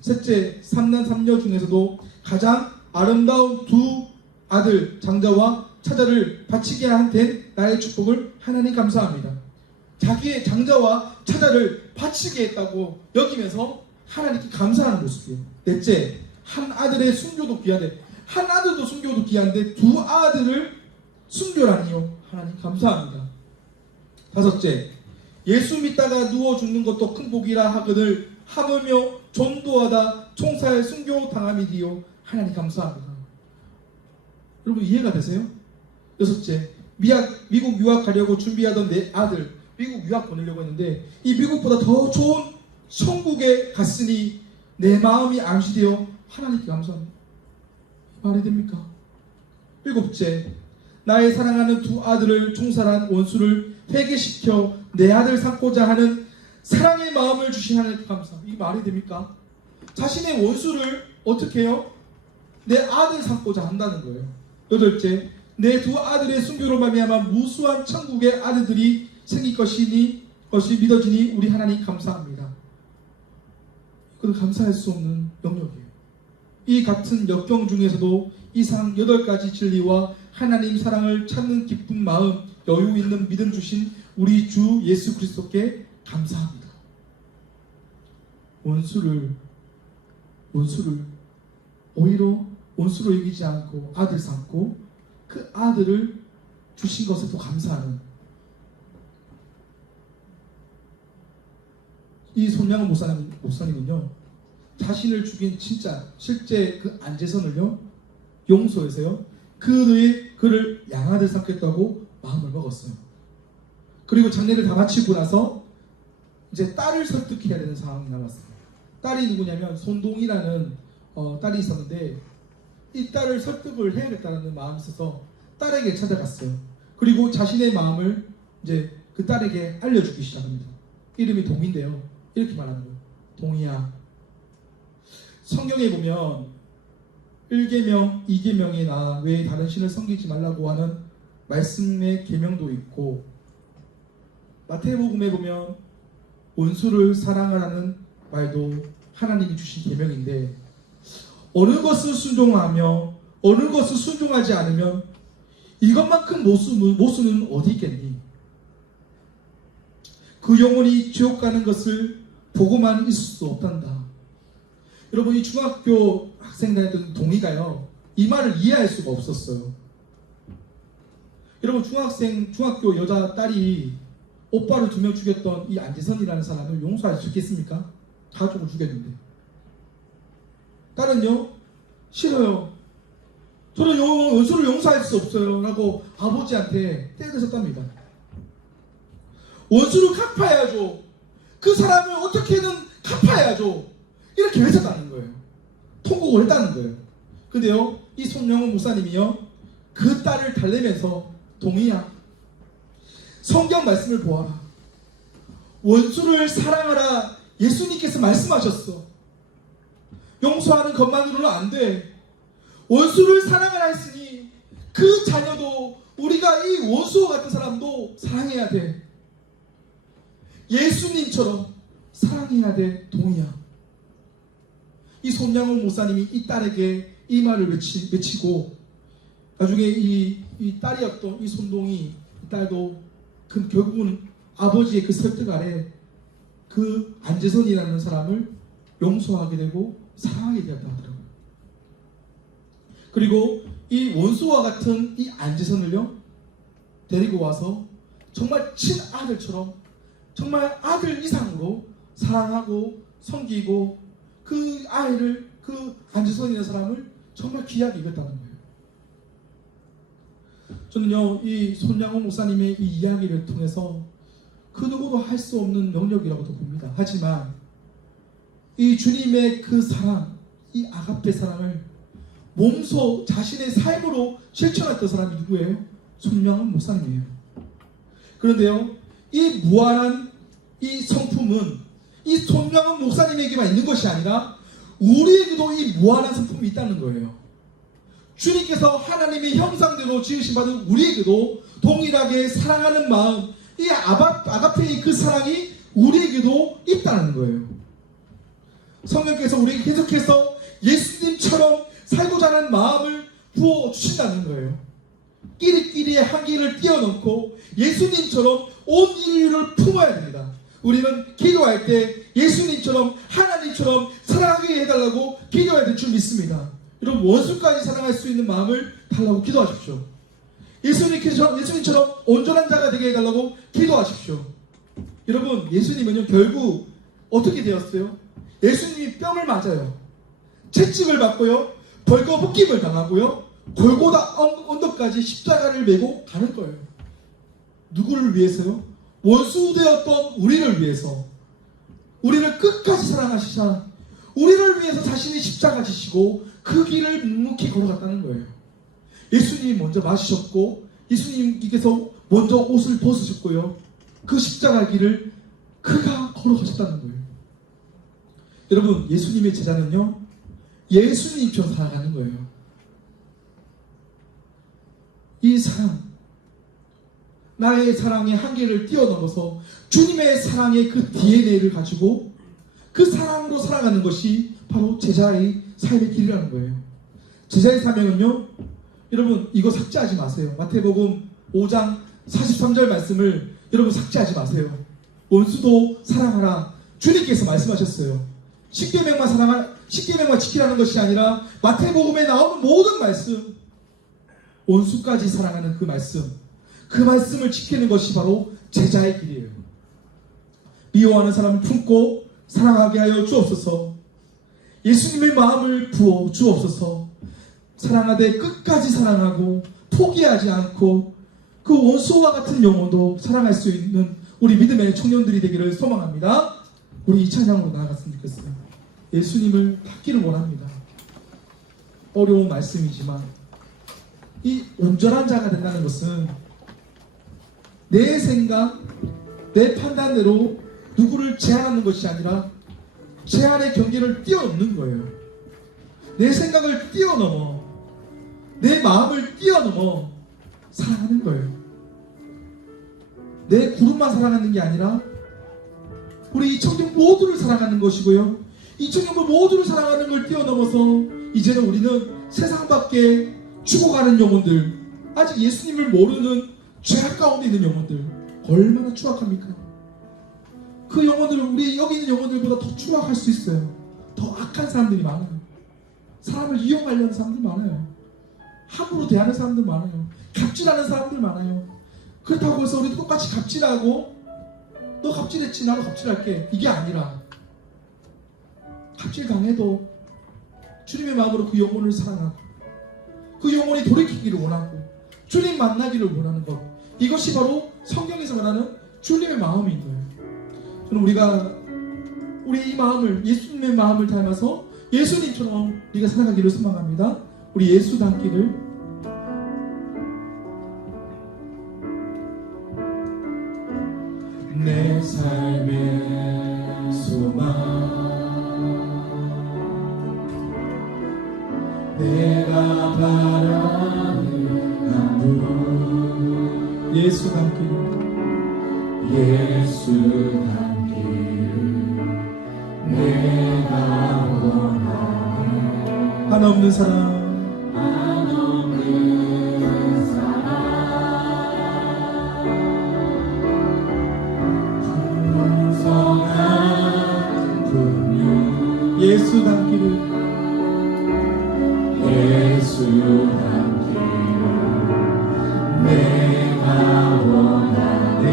셋째, 3난 3녀 중에서도 가장 아름다운 2 아들 장자와 차자를 바치게 한 나의 축복을 하나님 감사합니다. 자기의 장자와 차자를 바치게 했다고 여기면서 하나님께 감사하는 모습이에요. 넷째, 한 아들의 순교도 귀한데, 한 아들도 순교도 귀한데 2 아들을 순교라니요. 하나님 감사합니다. 다섯째, 예수 믿다가 누워 죽는 것도 큰 복이라 하거늘 하물며 전도하다 총살 순교 당함이디요. 하나님 감사합니다. 여러분 이해가 되세요? 여섯째, 미국 유학 가려고 준비하던 내 아들 미국 유학 보내려고 했는데 이 미국보다 더 좋은 천국에 갔으니 내 마음이 안시되어 하나님께 감사합니다. 말이 됩니까? 일곱째, 나의 사랑하는 2 아들을 총살한 원수를 회개시켜 내 아들 삼고자 하는 사랑의 마음을 주신 하나님께 감사합니다. 이게 말이 됩니까? 자신의 원수를 어떻게 해요? 내 아들 삼고자 한다는 거예요. 여덟째, 내 2 아들의 순교로 말미암아 무수한 천국의 아들들이 생길 것이 믿어지니 우리 하나님 감사합니다. 그건 감사할 수 없는 영역이에요. 이 같은 역경 중에서도 이상 8가지 진리와 하나님 사랑을 찾는 기쁜 마음, 여유 있는 믿음 주신 우리 주 예수 그리스도께 감사합니다. 원수를 오히려 원수로 여기지 않고 아들 삼고 그 아들을 주신 것에 또 감사하는 이 손양원 목사님은요 자신을 죽인 실제 그 안재선을요 용서해서요 그를 양아들 삼겠다고 마음을 먹었어요. 그리고 장례를 다 마치고 나서 이제 딸을 설득해야 되는 상황이 나왔어요. 딸이 누구냐면 손동이라는 딸이 있었는데 이 딸을 설득을 해야겠다는 마음이 있어서 딸에게 찾아갔어요. 그리고 자신의 마음을 이제 그 딸에게 알려주기 시작합니다. 이름이 동인데요. 이렇게 말하는 거예요. 동이야, 성경에 보면 1계명, 2계명에 나 외에 다른 신을 섬기지 말라고 하는 말씀의 계명도 있고 마태복음에 보면 원수를 사랑하라는 말도 하나님이 주신 계명인데 어느 것을 순종하며 어느 것을 순종하지 않으면 이것만큼 모순은 어디 있겠니? 그 영혼이 지옥 가는 것을 보고만 있을 수 없단다. 여러분 이 중학교 학생 다녔던 동의가요 이 말을 이해할 수가 없었어요. 여러분 중학교 여자 딸이 오빠를 2명 죽였던 이 안재선이라는 사람을 용서할 수 있겠습니까? 가족을 죽였는데. 딸은요? 싫어요. 저는 원수를 용서할 수 없어요 라고 아버지한테 떼드셨답니다. 원수를 갚아야죠. 그 사람을 어떻게든 갚아야죠. 이렇게 외쳤다는 거예요. 통곡을 했다는 거예요. 근데요, 이 손영훈 목사님이요, 그 딸을 달래면서 동희야, 성경 말씀을 보아라. 원수를 사랑하라. 예수님께서 말씀하셨어. 용서하는 것만으로는 안 돼. 원수를 사랑하라 했으니 그 자녀도, 우리가 이 원수와 같은 사람도 사랑해야 돼. 예수님처럼 사랑해야 돼, 동희야. 이 손양훈 목사님이 이 딸에게 이 말을 외치고, 나중에 이 딸이었던 이 손동희, 이 딸도 결국은 아버지의 그 설득 아래 그 안재선이라는 사람을 용서하게 되고 사랑하게 되었다고 하더라고요. 그리고 이 원수와 같은 이 안재선을요, 데리고 와서 정말 친아들처럼, 정말 아들 이상으로 사랑하고 섬기고, 그 아이를, 그 안재선이라는 사람을 정말 귀하게 여겼다는 거예요. 저는요, 이 손양호 목사님의 이 이야기를 통해서 그 누구도 할 수 없는 영역이라고도 봅니다. 하지만 이 주님의 그 사랑, 이 아가페 사랑을 몸소 자신의 삶으로 실천했던 사람이 누구예요? 손양호 목사님이에요. 그런데요, 이 무한한 이 성품은 이 손양호 목사님에게만 있는 것이 아니라 우리에게도 이 무한한 성품이 있다는 거예요. 주님께서 하나님의 형상대로 지으신 받은 우리에게도 동일하게 사랑하는 마음, 이 아가페의 그 사랑이 우리에게도 있다는 거예요. 성령께서 우리에게 계속해서 예수님처럼 살고자 하는 마음을 부어주신다는 거예요. 끼리끼리의 한계를 뛰어넘고 예수님처럼 온 인류를 품어야 됩니다. 우리는 기도할 때 예수님처럼, 하나님처럼 사랑하게 해달라고 기도해야 될 줄 믿습니다. 여러분, 원수까지 사랑할 수 있는 마음을 달라고 기도하십시오. 예수님처럼 온전한 자가 되게 해달라고 기도하십시오. 여러분, 예수님은요, 결국 어떻게 되었어요? 예수님이 뺨을 맞아요. 채찍을 받고요, 벌거벗김을 당하고요, 골고다 언덕까지 십자가를 메고 가는 거예요. 누구를 위해서요? 원수 되었던 우리를 위해서. 우리를 끝까지 사랑하시자 우리를 위해서 자신이 십자가 지시고 그 길을 묵묵히 걸어갔다는 거예요. 예수님이 먼저 맞으셨고, 예수님께서 먼저 옷을 벗으셨고요, 그 십자가 길을 그가 걸어가셨다는 거예요. 여러분, 예수님의 제자는요, 예수님처럼 살아가는 거예요. 이 사랑, 나의 사랑의 한계를 뛰어넘어서 주님의 사랑의 그 DNA를 가지고 그 사랑으로 살아가는 것이 바로 제자의 삶의 길이라는 거예요. 제자의 사명은요, 여러분, 이거 삭제하지 마세요. 마태복음 5장 43절 말씀을 여러분 삭제하지 마세요. 원수도 사랑하라. 주님께서 말씀하셨어요. 10계명만 지키라는 것이 아니라 마태복음에 나오는 모든 말씀, 원수까지 사랑하는 그 말씀을 지키는 것이 바로 제자의 길이에요. 미워하는 사람을 품고 사랑하게 하여 주옵소서. 예수님의 마음을 부어 주옵소서. 사랑하되 끝까지 사랑하고 포기하지 않고 그 원수와 같은 영혼도 사랑할 수 있는 우리 믿음의 청년들이 되기를 소망합니다. 우리 이 찬양으로 나아갔으면 좋겠어요. 예수님을 닮기를 원합니다. 어려운 말씀이지만 이 온전한 자가 된다는 것은 내 생각, 내 판단대로 누구를 제한하는 것이 아니라 제한의 경계를 뛰어넘는 거예요. 내 생각을 뛰어넘어, 내 마음을 뛰어넘어 사랑하는 거예요. 내 그룹만 사랑하는 게 아니라 우리 이 청년 모두를 사랑하는 것이고요, 이 청년들 모두를 사랑하는 걸 뛰어넘어서 이제는 우리는 세상 밖에 죽어가는 영혼들, 아직 예수님을 모르는 죄악 가운데 있는 영혼들, 얼마나 추악합니까? 그 영혼들은 우리 여기 있는 영혼들보다 더 추악할 수 있어요. 더 악한 사람들이 많아요. 사람을 이용하려는 사람들 많아요. 함부로 대하는 사람들 많아요. 갑질하는 사람들 많아요. 그렇다고 해서 우리도 똑같이 갑질하고 너 갑질했지 나도 갑질할게 이게 아니라 갑질 당해도 주님의 마음으로 그 영혼을 사랑하고 그 영혼이 돌이키기를 원하고 주님 만나기를 원하는 것, 이것이 바로 성경에서 말하는 주님의 마음인 거예요. 저는 우리 이 마음을, 예수님의 마음을 닮아서 예수님처럼 우리가 살아가기를 소망합니다. 우리 예수 닮기를. 내 삶의 소망, 내가 바라는 하루, 예수 닮기를. 예수 닮기를 내가 원하네. 하나없는 사람, 한없는 사랑, 풍성한 분유, 예수 닮기를. 예수 닮기를 내가 원하네.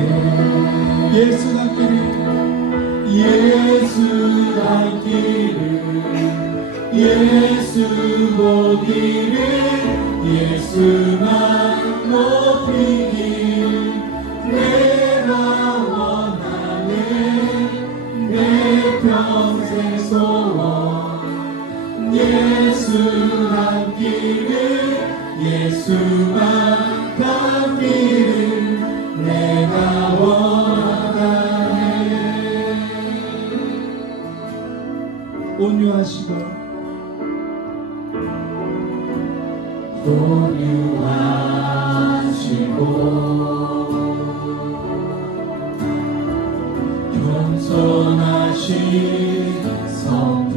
예수 닮기를. 예수 닮기를, 예수 보기를, 예수만 높이길 내가 원하네. 내 평생 소원, 예수 닮기를, 예수만 닮기를 내가 원하네. 온유하시고 온유하시고 겸손하신 성품,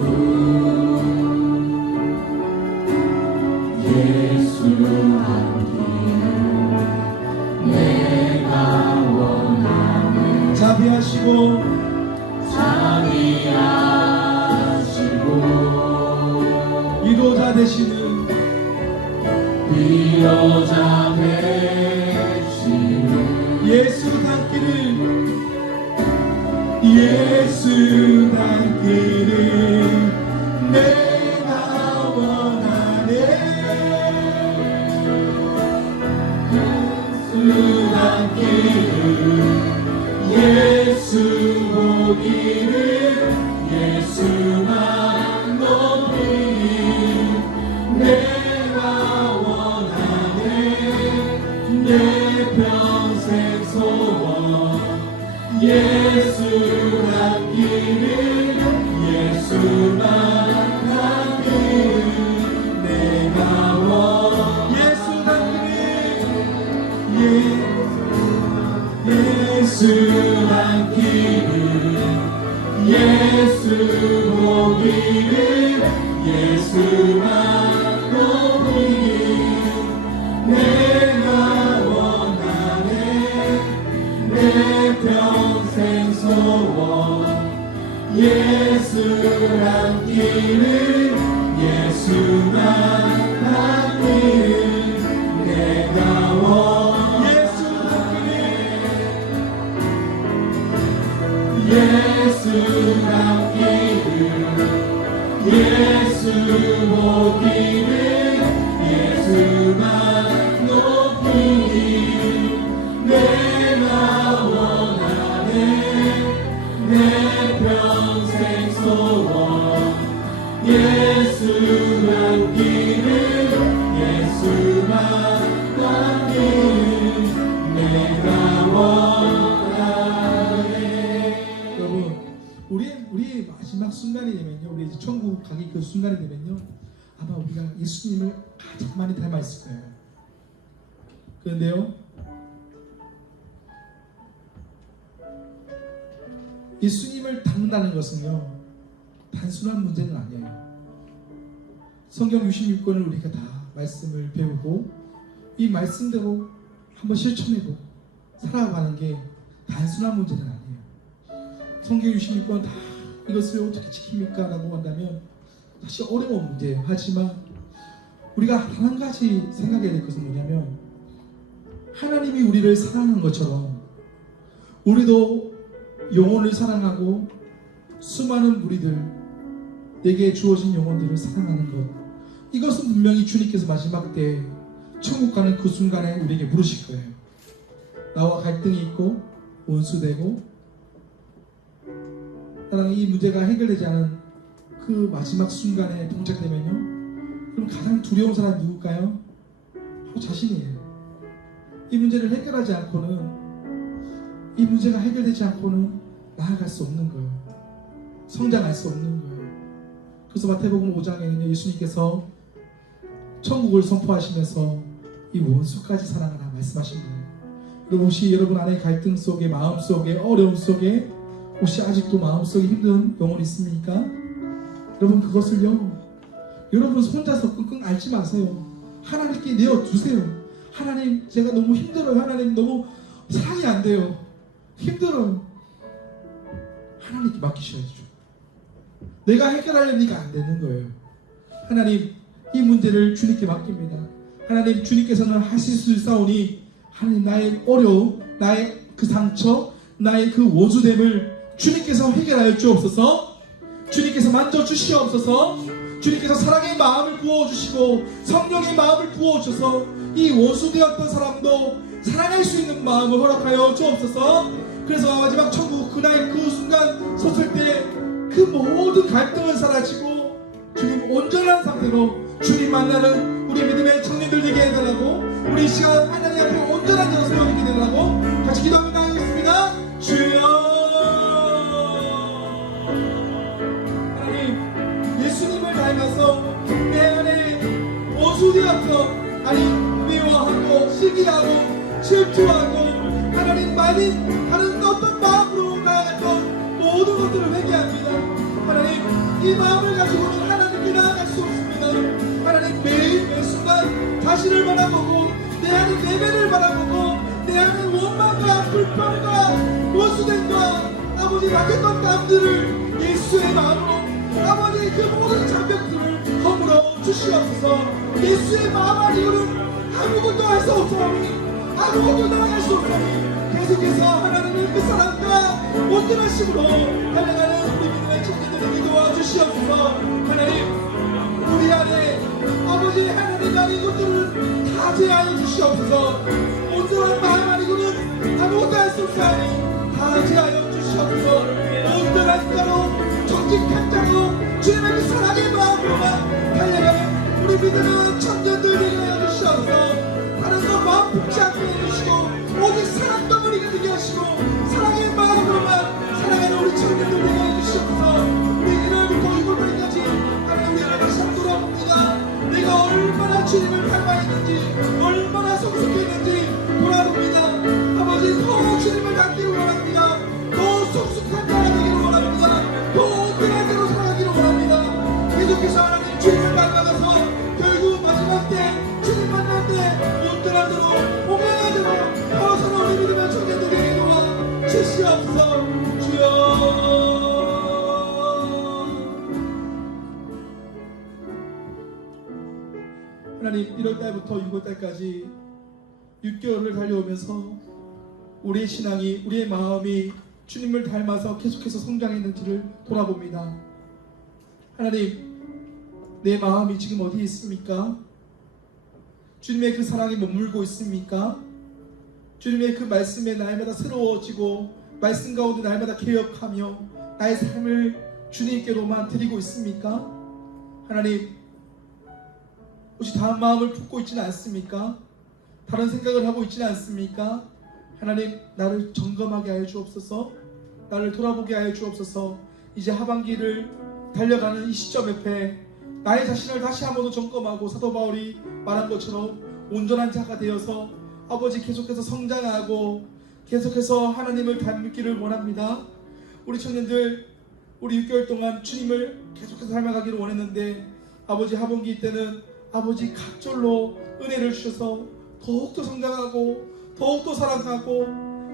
예수 닮기를 내가 원하네. 자비하시고 자비하시고 위로자 되시는 위로자 되시는 예수 닮기를. 예수 닮기를 내가 원하네. 예수 닮기를, 예수 보기를, 예수만 높이길 내가 원하네. 내 평생 소원, 예수 닮기를, 예수만 닮기를 내가 원하네. 예수 닮기를. 예수 닮기를, 예수 보기를, 예수만 높이길 내가 원하네. 내 평생 소원, 예수 닮기를, 예수만 닮기를 내가 원하네. 예수 닮기를, 예수 보기를, 예수만 높이길 내가 원하네. 내 평생 소원, 예수 닮기를, 예수만 닮기를 내가 원하네. 여러분, 우리 마지막 순간이 되면요, 우리 이제 천국 가기 그 순간이 되면요, 아마 우리가 예수님을 가장 많이 닮아 있을 거예요. 그런데요, 예수님을 닮는다는 것은요, 단순한 문제는 아니에요. 성경 66권을 우리가 다 말씀을 배우고 이 말씀대로 한번 실천해보고 살아가는 게 단순한 문제는 아니에요. 성경 66권 다 이것을 어떻게 지킵니까? 라고 한다면 사실 어려운 문제예요. 하지만 우리가 한 가지 생각해야 될 것은 뭐냐면, 하나님이 우리를 사랑한 것처럼 우리도 영혼을 사랑하고 수많은 무리들, 내게 주어진 영혼들을 사랑하는 것, 이것은 분명히 주님께서 마지막 때 천국 가는 그 순간에 우리에게 물으실 거예요. 나와 갈등이 있고 원수되고 나는 이 문제가 해결되지 않은 그 마지막 순간에 동착되면요, 그럼 가장 두려운 사람이 누굴까요? 바로 자신이에요. 이 문제를 해결하지 않고는, 이 문제가 해결되지 않고는 나아갈 수 없는 거예요. 성장할 수 없는 거예요. 그래서 마태복음 5장에는요, 예수님께서 천국을 선포하시면서 이 원수까지 사랑하라 말씀하신 거예요. 여러분, 혹시 여러분 안에 갈등 속에, 마음 속에, 어려움 속에 혹시 아직도 마음속에 힘든 영혼이 있습니까? 여러분, 그것을요, 여러분 혼자서 끙끙 앓지 마세요. 하나님께 내어주세요. 하나님, 제가 너무 힘들어요. 하나님, 너무 사랑이 안 돼요. 힘들어요. 하나님께 맡기셔야죠. 내가 해결하려니까 안 되는 거예요. 하나님, 이 문제를 주님께 맡깁니다. 하나님, 주님께서는 하실 수 있사오니 하나님, 나의 어려움, 나의 그 상처, 나의 그 원수됨을 주님께서 해결하여 주옵소서. 주님께서 만져주시옵소서. 주님께서 사랑의 마음을 부어주시고 성령의 마음을 부어주셔서 이 원수되었던 사람도 사랑할 수 있는 마음을 허락하여 주옵소서. 그래서 마지막 천국 그날 그 순간 섰을 때 그 모든 갈등은 사라지고 주님 온전한 상태로 주님 만나는 우리 믿음의 청년들 되게 해달라고, 우리 이 시간 하나님 앞에 온전한 자로 세워지게 되라고 같이 기도하며 나가겠습니다. 주여, 하나님, 예수님을 닮아서 내 안에 원수되었던, 아니 미워하고 시기하고 질투하고 하나님 많이 다른 어떤 마음으로 나아갔던 모든 것들을 회개합니다. 하나님, 이 마음을 가지고는 하나님께 나아갈 수 없습니다. 하나님, 매일 매 순간 자신을 바라보고 내 안에 내면을 바라보고 내 안에 원망과 불평과 원수됨과 아버지 막혔던 마음들을 예수의 마음으로 아버지 그 모든 장벽들을 허물어 주시옵소서. 예수의 마음 아니고는 아무것도 할 수 없사오니, 아무것도 나아갈 수 없사오니 계속해서 하나님의 그 사랑과 온전하심으로 달려가는 우리 믿음의 청년들에게 도와주시옵소서. 하나님, 우리 안에 아버지 하나님 아닌 것들을 다 제하여 주시옵소서. 온전한 마음 아니고는 아무것도 할 수 없사오니 다 제하여 주시옵소서. 온전한 자로 정직한 자로 주님의 그 사랑의 마음으로만 달려가는 우리 믿음의 청년들 되게 하여 주시옵소서. 다른 것 마음 품지 않게 해주시고 오직 사랑 덩어리가 되게 하시고 사랑의 마음으로만 살아가는 우리 청년들 되게 해주시옵소서. 우리 1월부터 6월까지 하나님, 우리가 다시 한번 돌아봅니다. 내가 얼마나 주님을 닮아있는지, 얼마나 성숙했는지 돌아봅니다. 아버지, 더 주님을 닮기를 원합니다. 더 성숙한 자가 되기를 원합니다. 더 온전한 자로 살아가기를 원합니다. 계속해서 하나님 주님을 닮아가서 결국 마지막 때 주님 만날 때 온전한 자로 오면한 자로 나와서는 우리 믿음의 청년들에게 도와 주시옵소서. 주여, 하나님, 1월달부터 6월달까지 6개월을 달려오면서 우리의 신앙이, 우리의 마음이 주님을 닮아서 계속해서 성장했는지를 돌아봅니다. 하나님, 내 마음이 지금 어디에 있습니까? 주님의 그 사랑에 머물고 있습니까? 주님의 그 말씀에 날마다 새로워지고 말씀 가운데 날마다 개혁하며 나의 삶을 주님께로만 드리고 있습니까? 하나님, 혹시 다른 마음을 품고 있지는 않습니까? 다른 생각을 하고 있지는 않습니까? 하나님, 나를 점검하게 하여 주옵소서. 나를 돌아보게 하여 주옵소서. 이제 하반기를 달려가는 이 시점 옆에 나의 자신을 다시 한번 더 점검하고 사도 바울이 말한 것처럼 온전한 자가 되어서 아버지 계속해서 성장하고 계속해서 하나님을 닮기를 원합니다. 우리 청년들, 우리 6개월 동안 주님을 계속해서 닮아가기를 원했는데 아버지 하반기 때는 아버지 각절로 은혜를 주셔서 더욱더 성장하고 더욱더 사랑하고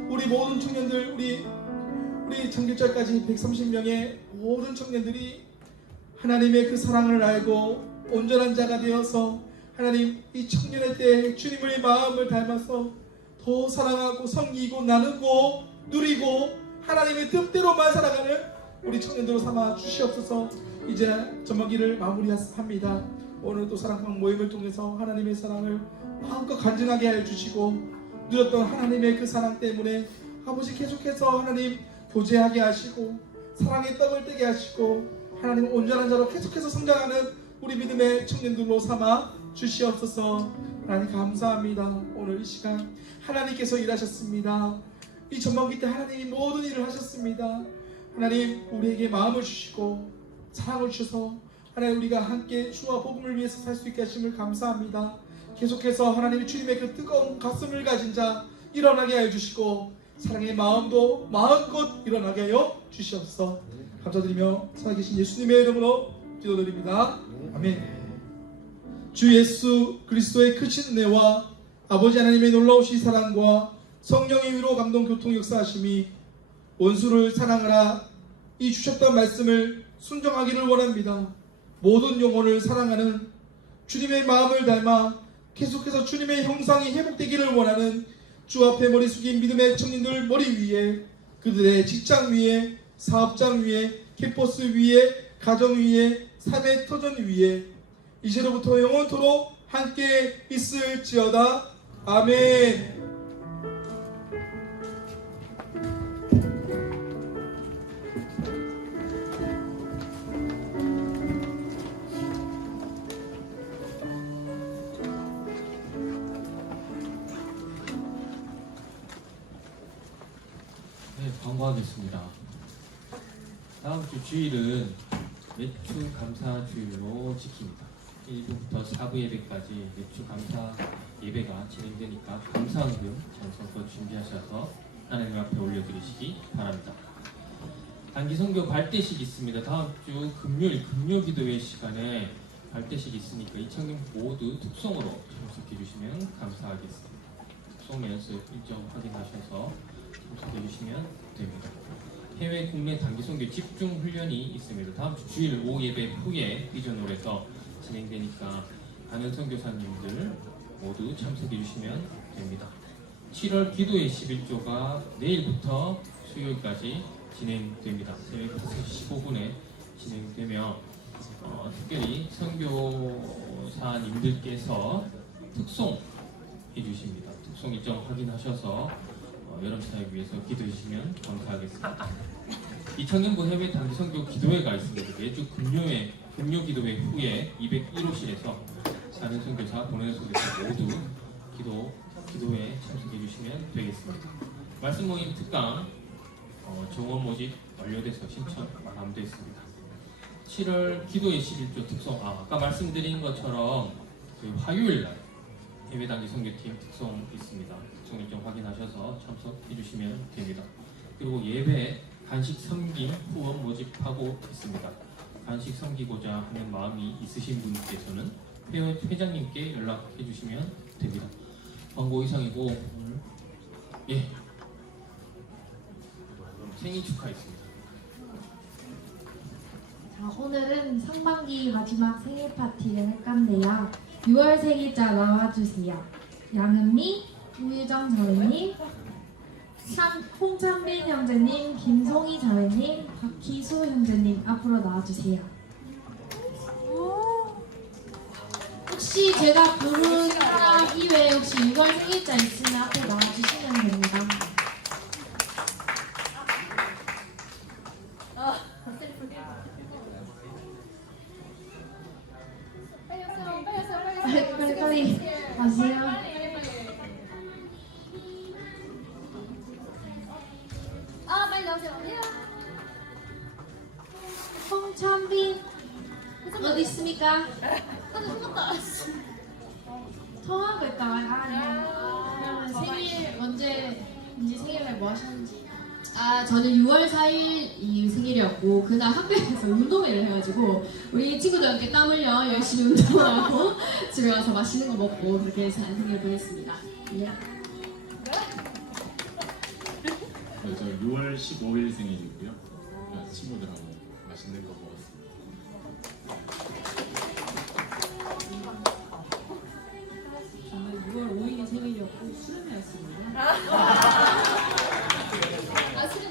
우리 모든 청년들, 우리 청길절까지 130명의 모든 청년들이 하나님의 그 사랑을 알고 온전한 자가 되어서 하나님, 이 청년의 때 주님의 마음을 닮아서 더 사랑하고 섬기고 나누고 누리고 하나님의 뜻대로만 살아가는 우리 청년들로 삼아 주시옵소서. 이제 전반기를 마무리합니다. 오늘 또 사랑방 모임을 통해서 하나님의 사랑을 마음껏 간증하게 하여 주시고 누렸던 하나님의 그 사랑 때문에 아버지 계속해서 하나님 교제하게 하시고 사랑의 떡을 떼게 하시고 하나님 온전한 자로 계속해서 성장하는 우리 믿음의 청년들로 삼아 주시옵소서. 하나님 감사합니다. 오늘 이 시간 하나님께서 일하셨습니다. 이 전반기 때 하나님이 모든 일을 하셨습니다. 하나님 우리에게 마음을 주시고 사랑을 주셔서 하나님 우리가 함께 주와 복음을 위해서 살 수 있게 하심을 감사합니다. 계속해서 하나님의 주님의 그 뜨거운 가슴을 가진 자 일어나게 하여 주시고 사랑의 마음도 마음껏 일어나게 하여 주시옵소서. 감사드리며 살아계신 예수님의 이름으로 기도드립니다. 아멘. 주 예수 그리스도의 크신 은혜와 아버지 하나님의 놀라우신 사랑과 성령의 위로 감동 교통 역사하심이 원수를 사랑하라 이 주셨던 말씀을 순종하기를 원합니다. 모든 영혼을 사랑하는 주님의 마음을 닮아 계속해서 주님의 형상이 회복되기를 원하는 주 앞에 머리 숙인 믿음의 청년들 머리 위에 그들의 직장 위에 사업장 위에 캠퍼스 위에 가정 위에 삶의 터전 위에 이제로부터 영원토록 함께 있을지어다. 아멘. 네, 광고하겠습니다. 다음 주 주일은 매주 감사 주일로 지킵니다. 1부부터 4부 예배까지 매주 감사 예배가 진행되니까 감사은금 전성껏 준비하셔서 하나님 앞에 올려드리시기 바랍니다. 단기 선교 발대식 있습니다. 다음 주 금요일 금요기도회 시간에 발대식 있으니까 이 청년 모두 특송으로 참석해 주시면 감사하겠습니다. 특송 연습 일정 확인하셔서 참석해 주시면 됩니다. 해외 국내 단기 선교 집중 훈련이 있습니다. 다음 주 주일 오후 예배 후에 비전홀에서 진행되니까 가는 선교사님들 모두 참석해 주시면 됩니다. 7월 기도의 11조가 내일부터 수요일까지 진행됩니다. 새벽 5시 15분에 진행되며 특별히 선교사님들께서 특송 해주십니다. 특송 일정 확인하셔서 여름 사역 위해서 기도해 주시면 감사하겠습니다. 이청년부 해외 단기 선교 기도회가 있습니다. 매주 금요 기도회 후에 201호실에서 사는 선교사, 보내는 선교사 모두 기도회에 참석해 주시면 되겠습니다. 말씀 모임 특강 정원 모집 완료돼서 신청 마감됐습니다. 7월 기도의 11조 특송 아까 말씀드린 것처럼 그 화요일날 해외 단기 선교팀 특송 있습니다. 특송 일정 확인하셔서 참석해 주시면 됩니다. 그리고 예배 간식 섬김 후원 모집하고 있습니다. 간식 섬기고자 하는 마음이 있으신 분께서는 회장님께 연락해 주시면 됩니다. 광고 이상이고 오늘 생일 축하했습니다. 자, 오늘은 상반기 마지막 생일 파티를 할 건데요. 6월 생일자 나와주세요. 양은미, 우유정 자매님, 홍찬빈 형제님, 김송희 자매님, 박희수 형제님 앞으로 나와주세요. 혹시 제가 부른 사람 이외에 혹시 6월 생일자 있으면 앞에 나와주시면 됩니다. 빨리 가세요. 빨리 나오세요. 홍찬빈 어디 있습니까? 통화 걸까? 그러면 생일 언제인지 생일날 뭐 하셨는지? 저는 6월 4일이 생일이었고 그날 학교에서 운동회를 해가지고 우리 친구들과 함께 땀 흘려 열심히 운동하고 집에 와서 맛있는 거 먹고 그렇게 잘 생일 보냈습니다. 예. 저 6월 15일 생일이고요. 친구들하고 맛있는 거 먹었습니다. 저는 6월 5일이 생일이었고 수련회였습니다. 술은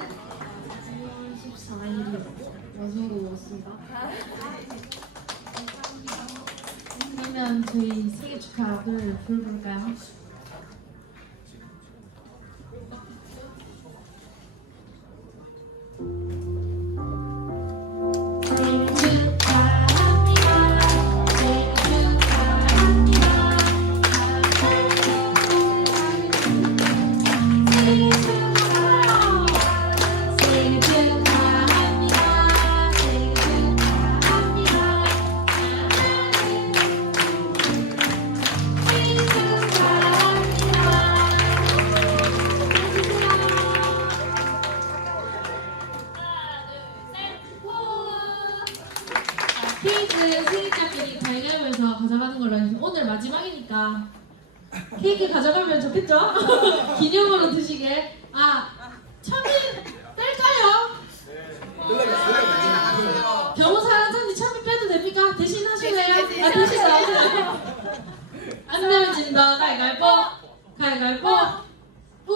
그러면 저희 생일 축하 노래를 불러볼까요? 생일 축하합니다. 생일 축하합니다. 생일 축하합니다. 생일 축하합니다. 생일 축하합니다. 생일 케이크 생일자끼리 가위바위보해서 가져가는 걸로 해주세요. 오늘 마지막이니까 케이크 가져가면 좋겠죠? 기념으로 드시게. 아, 참이 뺄까요? 경호사랑 찬지 참이 빼도 됩니까? 대신 하실래요? 아, 대신 나오세요. 안 내면 진다. 가위바위보. 가위바위보. 오!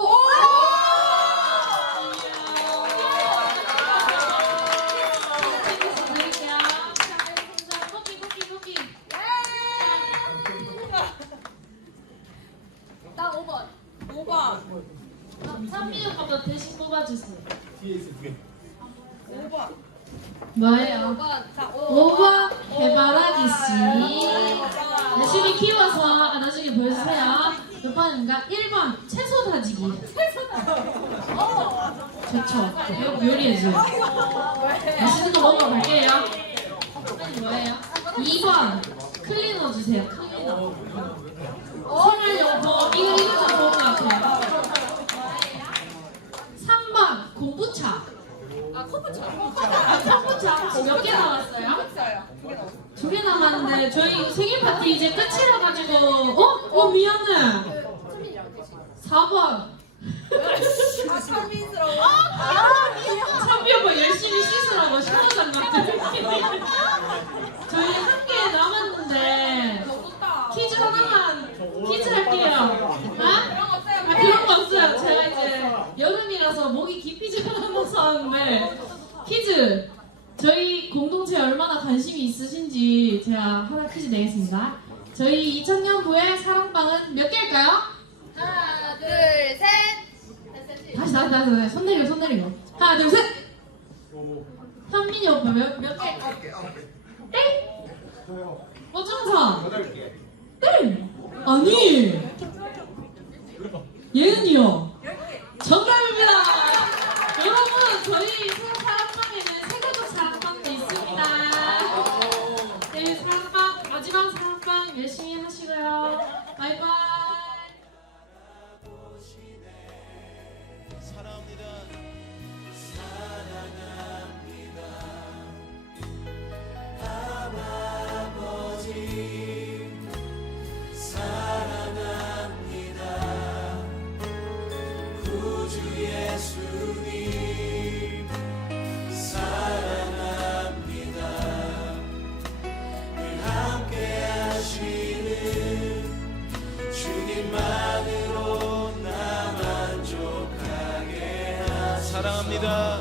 드릴게요. 자, 뽑기. 나 5번. 5번. 찬미 오빠도 대신 뽑아주세요. 뒤에 있어 뒤에. 5번. 뭐예요? 5번. 자, 5번 해바라기 씨. 열심히 키워서 나중에 보여주세요. 몇 번인가? 1번 채소 다지기. 좋죠. 요리해줘요. 맛있는 거 먹으러 갈게요. 아니 뭐예요? 2번 클리너 주세요. 클리너. 생활용품 이거 좀 좋은 것 같아요. 3번 공부차. kombucha 몇 개 남았어요? 두 개 남았는데 저희 생일 파티 이제 끝이라 가지고 미안해. 4번. 선민스러워. 찬비 오빠 열심히 씻으라고 신호장 같은. 저희 한 개 남았는데 퀴즈 하나만 퀴즈 할게요. 그런 거 없어요. 제가 이제 여름이라서 목이 깊이 자라서 퀴즈. 저희 공동체에 얼마나 관심이 있으신지 제가 하나 퀴즈 내겠습니다. 저희 2000년부의 사랑방은 몇 개일까요? 하나, 둘, 셋. 다시 손 내리고 하나 둘 셋. 현민이 오빠 몇 개? 땡? 어정선 땡! 아니 얘는요 정답입니다. 여러분 저희 사랑방에는 세계적 사랑방도 있습니다. 네, 사랑방 마지막 사랑방 열심히 하시고요. 바이바이. 사랑합니다.